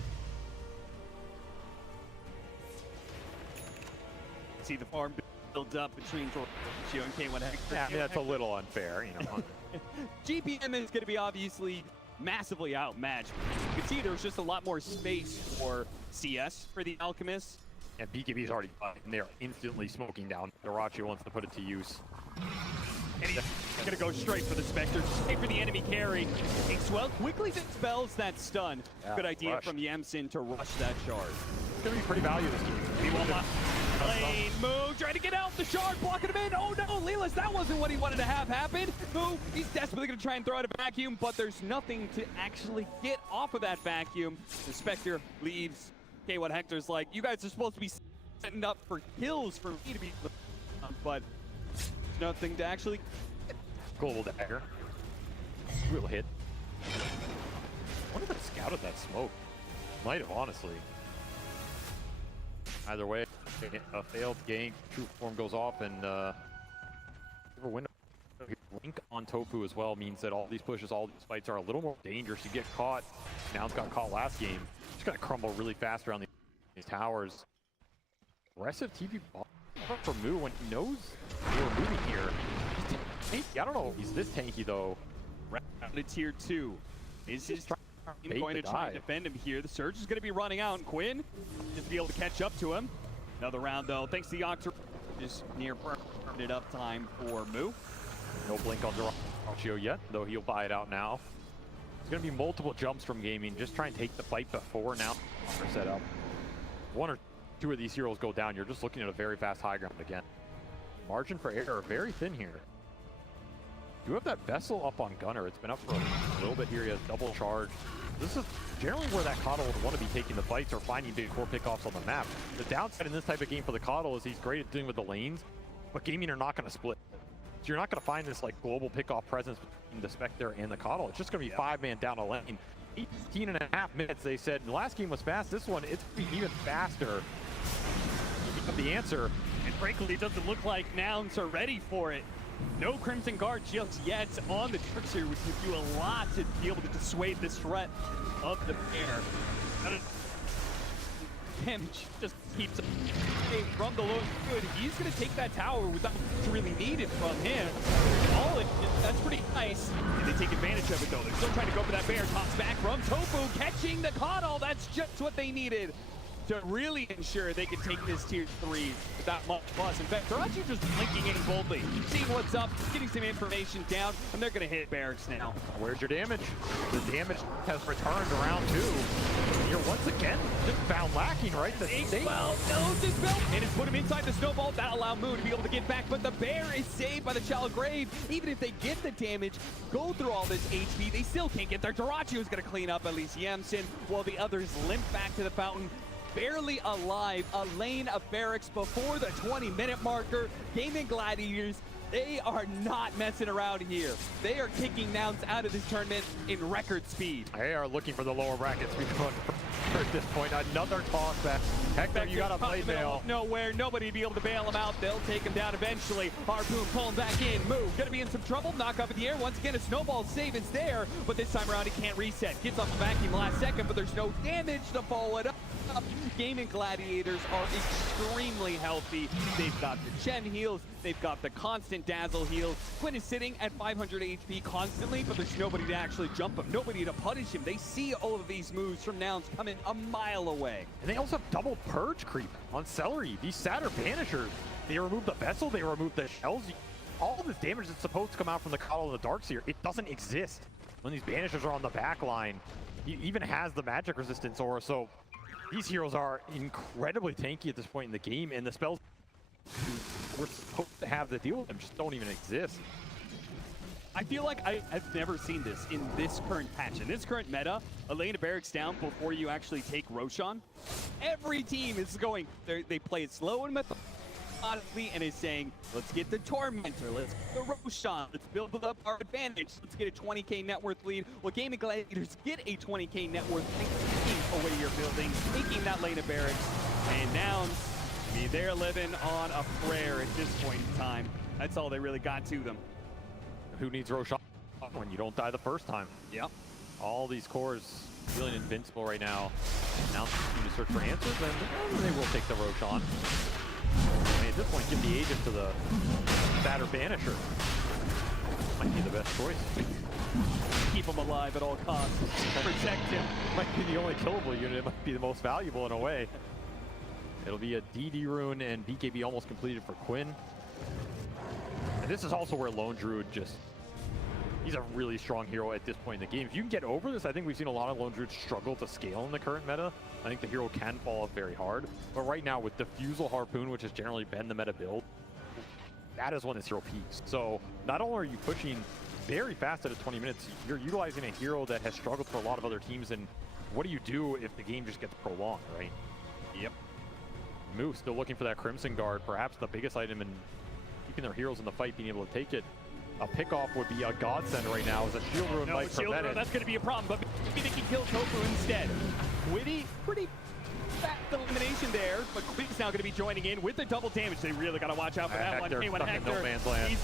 See the farm builds up between Dyrachyo and K1 Hector. Yeah, I mean, that's a little unfair, you know. GPM is going to be obviously massively outmatched. You can see there's just a lot more space for CS for the Alchemists. And BKB's already done, and they're instantly smoking down. Dyrachyo wants to put it to use. And he's going to go straight for the Spectre, straight for the enemy carry. Well, quickly dispels that stun. Yeah, good idea rush from the Yamsin to rush that shard. It's going to be pretty valuable this game. Lane, Moo trying to get out the shard, blocking him in. Oh no, Lelas, that wasn't what he wanted to have happen. Moo, he's desperately going to try and throw out a vacuum, but there's nothing to actually get off of that vacuum. The Spectre leaves. K1 Hector's like, you guys are supposed to be setting up for kills for me to be, but there's nothing to actually. Global dagger. Real hit. I wonder if it scouted that smoke. Might have, honestly. Either way, a failed gank, true form goes off, and a window. Link on Tofu as well means that all these pushes, all these fights are a little more dangerous. You get caught. Nouns got caught last game. Just gonna crumble really fast around these towers. Aggressive TP for Moo when he knows they were moving here. He's tanky. I don't know if he's this tanky though. Round to tier 2. Is his team going to try and defend him here? The Surge is going to be running out, and Quinn just be able to catch up to him. Another round though, thanks to the Octar, just near permanent up time for Moo. No blink on Dyrachyo yet, though he'll buy it out now. There's going to be multiple jumps from Gaimin. Just try and take the fight before now they're set up. One or two of these heroes go down, you're just looking at a very fast high ground again. Margin for error very thin here. You have that Vessel up on Gunner. It's been up for a little bit here. He has double charge. This is generally where that Coddle would want to be taking the fights or finding big core pickoffs on the map. The downside in this type of game for the Coddle is he's great at dealing with the lanes, but Gaimin are not going to split. So you're not going to find this like global pickoff presence between the Spectre and the Coddle. It's just going to be 5-man down a lane. 18.5 minutes, they said. The last game was fast. This one, it's going to be even faster. You get the answer. And frankly, it doesn't look like Nouns are ready for it. No Crimson Guard just yet on the Trickster, which would do a lot to be able to dissuade this threat of the pair. damage just keeps from the low good. He's going to take that tower without really needed from him. That's pretty nice. And they take advantage of it, though. They're still trying to go for that bear. Toss back from Tofu, catching the Coddle. That's just what they needed to really ensure they could take this tier 3 without much fuss. In fact, Tarachi just blinking in boldly, seeing what's up, getting some information down, and they're going to hit barracks now. Where's your damage? The damage has returned around 2. You're once again just found lacking, right? The well, no, dispel, and it's put him inside the snowball. That allowed Moo to be able to get back, but the bear is saved by the shallow grave. Even if they get the damage, go through all this HP, they still can't get there. Tarachi is going to clean up at least Yamsen, while the others limp back to the fountain. Barely alive, a lane of barracks before the 20-minute marker. Gaimin Gladiators, they are not messing around here. They are kicking Nouns out of this tournament in record speed. They are looking for the lower brackets. We've gone at this point. Another toss back. Hector, you got to play bail. Nowhere, nobody to be able to bail him out. They'll take him down eventually. Harpoon pulling back in. Move, gonna be in some trouble. Knock up in the air. Once again, a snowball save is there, but this time around he can't reset. Gets off the vacuum last second, but there's no damage to follow it up. Gaimin Gladiators are extremely healthy. They've got the Chen heals, they've got the constant dazzle heals. Quinn is sitting at 500 HP constantly, but there's nobody to actually jump him, nobody to punish him. They see all of these moves from Nouns coming a mile away. And they also have double purge creep on Celery. These Satyr Banishers, they remove the vessel, they remove the shells. All of this damage that's supposed to come out from the Coddle of the Darkseer, it doesn't exist when these Banishers are on the back line. He even has the magic resistance aura, so these heroes are incredibly tanky at this point in the game, and the spells we're supposed to have to deal with them just don't even exist. I feel like I've never seen this in this current patch. In this current meta, a lane of barracks down before you actually take Roshan. Every team is going, they play it slow and methodically and is saying, let's get the Tormentor, let's get the Roshan, let's build up our advantage, let's get a 20k net worth lead. Well, Gaimin Gladiators get a 20k net worth lead, taking away your building, taking that lane of barracks, and Nouns, I mean, they're living on a prayer at this point in time. That's all they really got to them. Who needs Roshan when you don't die the first time? Yep. All these cores feeling invincible right now. Now need to search for answers, and they will take the Roshan. I mean, at this point, give the agent to the Satyr Banisher. Might be the best choice. Keep him alive at all costs. Protect him. Might be the only killable unit. It might be the most valuable in a way. It'll be a DD rune and BKB almost completed for Quinn. And this is also where Lone Druid just... He's a really strong hero at this point in the game. If you can get over this, I think we've seen a lot of Lone Druids struggle to scale in the current meta. I think the hero can fall off very hard. But right now, with Diffusal Harpoon, which has generally been the meta build, that is when this hero peaks. So not only are you pushing very fast at 20 minutes, you're utilizing a hero that has struggled for a lot of other teams. And what do you do if the game just gets prolonged, right? Yep. Moose still looking for that Crimson Guard, perhaps the biggest item in keeping their heroes in the fight, being able to take it. A pickoff would be a godsend right now, as a shield rune might prevent it. That's going to be a problem, but maybe they can kill Tofu instead. Quiddy, pretty fast elimination there, but Quiddy's now going to be joining in with the double damage. They really got to watch out for that one. Hector stuck in no man's land.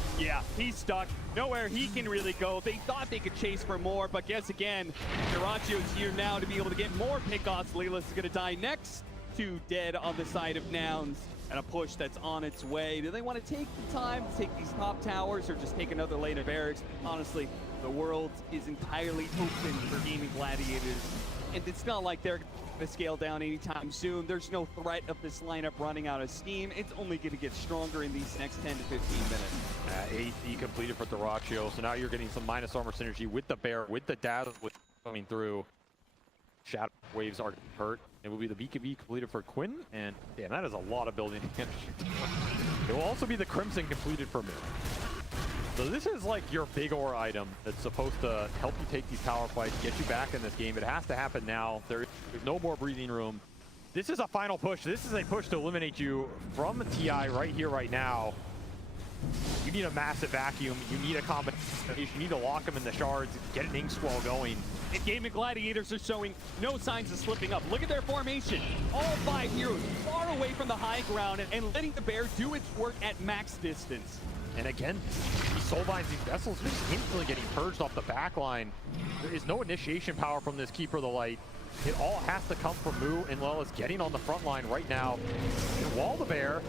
He's stuck. Nowhere he can really go. They thought they could chase for more, but guess again, Jirachio's here now to be able to get more pickoffs. Lelis is going to die next. 2 dead on the side of Nouns, and a push that's on its way. Do they want to take the time to take these top towers or just take another lane of barracks? Honestly, the world is entirely open for Gaimin Gladiators, and it's not like they're going to scale down anytime soon. There's no threat of this lineup running out of steam. It's only going to get stronger in these next 10 to 15 minutes. AD completed for Jirachio, so now you're getting some minus armor synergy with the bear, with the dazzle coming through. Shadow waves are hurt. It will be the BKB completed for Quinn, and damn, that is a lot of building damage. It will also be the Crimson completed for me. So this is like your big aura item that's supposed to help you take these power fights, get you back in this game. It has to happen now. There's no more breathing room. This is a final push. This is a push to eliminate you from TI right here, right now. You need a massive vacuum. You need a combination. You need to lock them in the shards, get an ink squall going. And Gaimin Gladiators are showing no signs of slipping up. Look at their formation. All 5 heroes far away from the high ground and letting the bear do its work at max distance. And again, these soulbinds, these vessels just instantly getting purged off the back line. There is no initiation power from this Keeper of the Light. It all has to come from Moo, and Lel is getting on the front line right now. Wall the bear.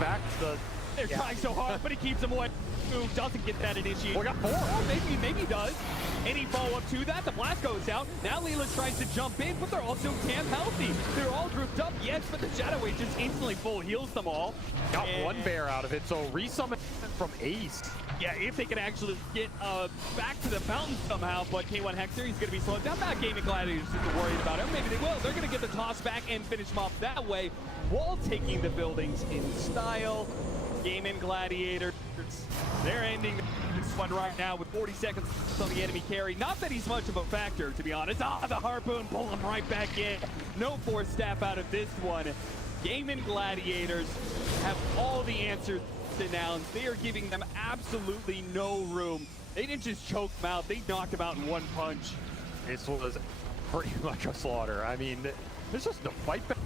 Back to the... They're trying so hard, but he keeps him away. Move doesn't get that initiated. We got 4. Oh, maybe he does. Any follow-up to that? The blast goes out. Now Leela's tries to jump in, but they're also damn healthy. They're all grouped up, yes, but the Shadow Wave just instantly full heals them all. Got one bear out of it, so resummon from Ace. Yeah, if they can actually get back to the fountain somehow, but K1 Hector, he's going to be slowed down. Not Gaimin Gladiators super worried about him. Maybe they will. They're going to get the toss back and finish him off that way while taking the buildings in style. Gaimin Gladiators, they're ending this one right now with 40 seconds on the enemy carry. Not that he's much of a factor, to be honest. The Harpoon pull him right back in. No force staff out of this one. Gaimin Gladiators have all the answers to Nouns. They are giving them absolutely no room. They didn't just choke them out, they knocked them out in one punch. This was pretty much a slaughter. I mean, there's just no fight back.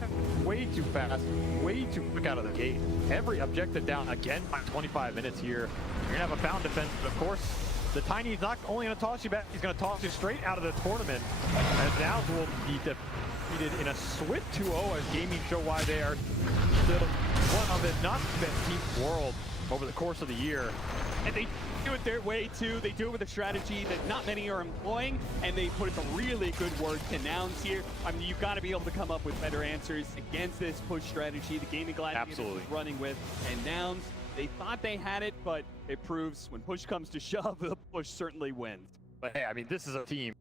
Way too fast, way too quick out of the gate. Every objective down again by 25 minutes here. You're gonna have a found defense, but of course, the Tiny's not only gonna toss you back, he's gonna toss you straight out of the tournament. As Nouns will be defeated in a swift 2-0 as Gaimin show why they are still one of the not best teams in the world over the course of the year. And they do it their way too. They do it with a strategy that not many are employing, and they put some really good work to Nouns here. I mean, you've got to be able to come up with better answers against this push strategy the Gaimin Gladiators is running with. And Nouns, they thought they had it, but it proves when push comes to shove, the push certainly wins. But hey, I mean, this is a team.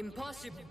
Impossible.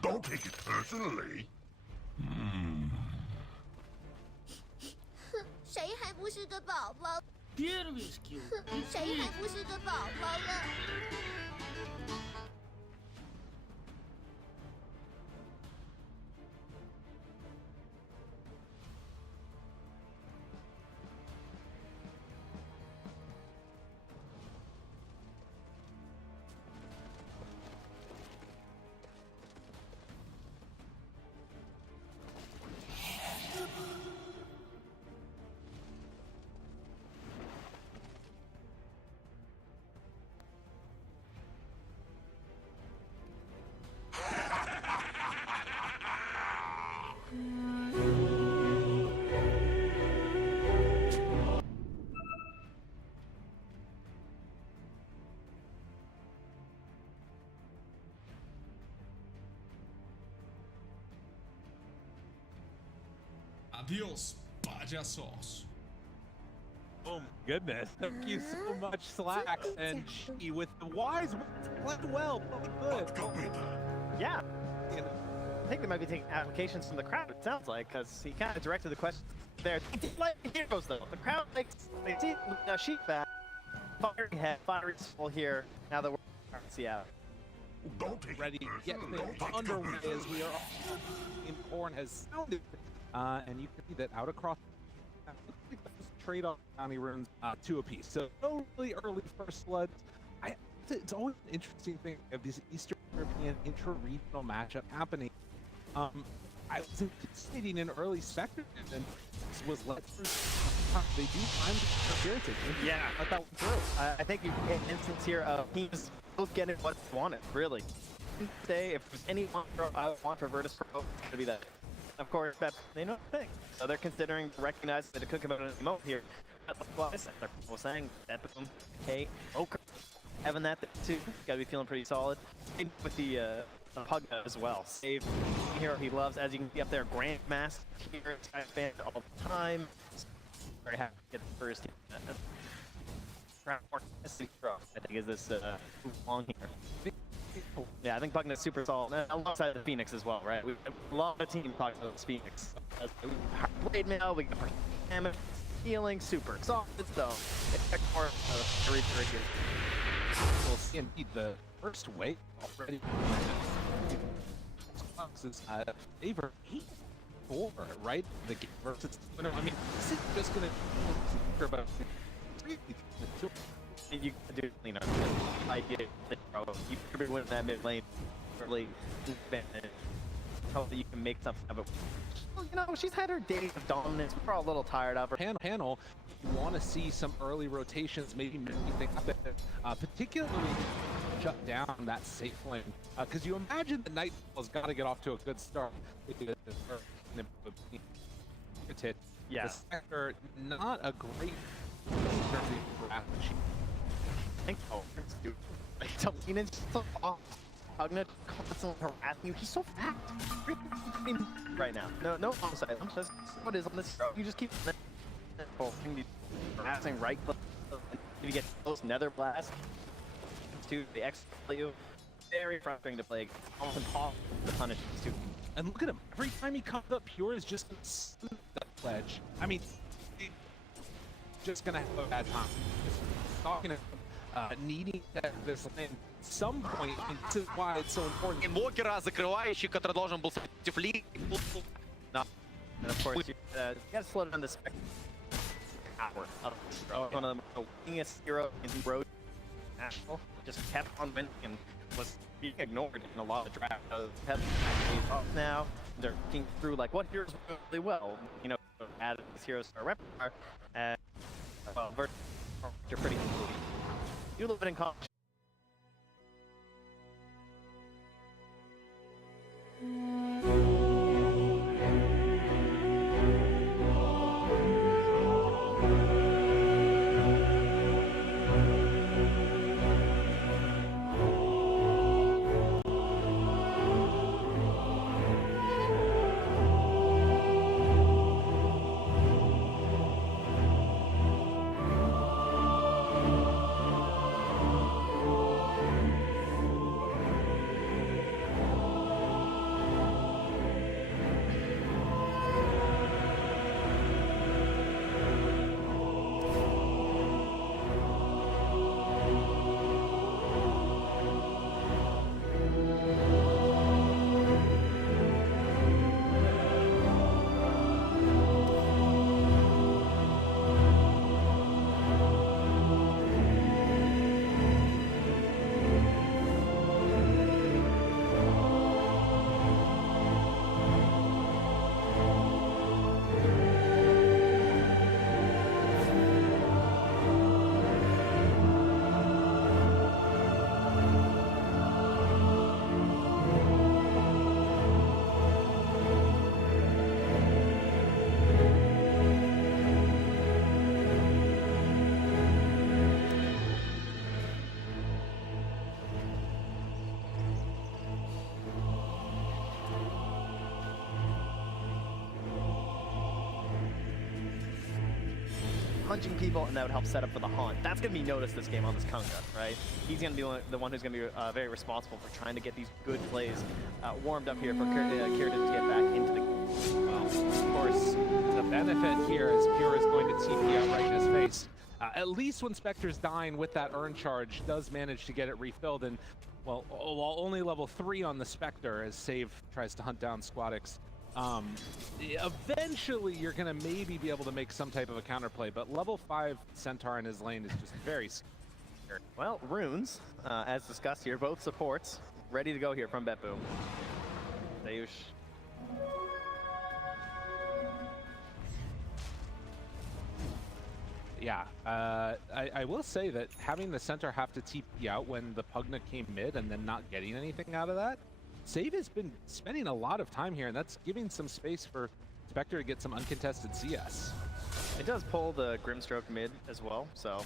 Don't take it personally. 谁还不是个宝宝？ Первый скилл. 谁还不是个宝宝了？ Don't Adios, payasos. Oh goodness. Thank you so much, Slacks. And she with the wise words, played well, played good. Yeah. I think they might be taking applications from the crowd, it sounds like, because he kind of directed the questions there. Here goes though. The crowd makes, they see sheep back. Fiery head, fiery soul here. Now that we're in Seattle. Ready to get things underway as we are in corn has sounded. And you can see that out across trade off bounty runes 2 apiece. So no really early first blood. It's always an interesting thing of these Eastern European intra-regional matchup happening. I was anticipating an early specter and this was let through. They do find the heritage. Yeah, let that one through. I think you get an instance here of teams both getting what they wanted, really. Say if there's any one I would want for Virtus.pro, it's going to be that. Of course, they know the thing. So they're considering to recognize that it could come out in a moment here. That's what I said. They're saying that hey, Oker. Having that too, gotta be feeling pretty solid. With the Pug as well. Save hero he loves, as you can see up there. Grandmaster here, Sky fan all the time. Very happy to get the first round. I think is this long here. Yeah, I think Pugna's super solid, alongside the Phoenix as well, right? We have a lot of team talking about this Phoenix. Blade mail, we got damage, healing, super solid, so it's more of a reaper here. We'll see indeed the first wave already. Is favor 8-4, right? The game versus. I mean, this is just gonna be about. You do, you know, idea you could win that mid lane, really, hope that you can make something of it. Well, you know, she's had her days of dominance. We're all a little tired of her. Panel, you want to see some early rotations, maybe things happen, particularly shut down that safe lane, because you imagine the Nightfall's got to get off to a good start. Yeah. The Spectre, not a great I think Talon is so off. Pugna constantly harassing you. He's so fat. Right now. No homicide. That's what is on this road. You just keep harassing right click. If you get close nether blast to the X you. Very frustrating to play against. Almost impossible to punish these two. And look at him. Every time he comes up, Pure is just gonna scoop that pledge. I mean, just gonna have a bad time. Just talking to him, needing that this lane at some point. I mean, this is why it's so important. Инвокера, закрывающий, который должен был против. No. And of course, you gotta slow down the spec. One of the winningest hero in the road. National just kept on winning and was being ignored in a lot of drafts. He's off now. They're looking through like what heroes work really well. You know, added these heroes to our repertoire. And well, Virtus are pretty cool. You live in college. punching people, and that would help set up for the haunt. That's going to be noticed this game on this Tundra, right? He's going to be the one who's going to be very responsible for trying to get these good plays warmed up here for Kieran to get back into the game. Well, of course, the benefit here is Pure is going to TP out right in his face. At least when Spectre's dying with that urn charge, does manage to get it refilled, and well, while only level 3 on the Spectre as Save tries to hunt down Squadix. Eventually you're gonna maybe be able to make some type of a counterplay, but level 5 Centaur in his lane is just very scary. Well, Runes, as discussed here, both supports, ready to go here from BetBoom. Zayush. Yeah, I will say that having the Centaur have to TP out when the Pugna came mid and then not getting anything out of that, Save has been spending a lot of time here, and that's giving some space for Spectre to get some uncontested CS. It does pull the Grimstroke mid as well, so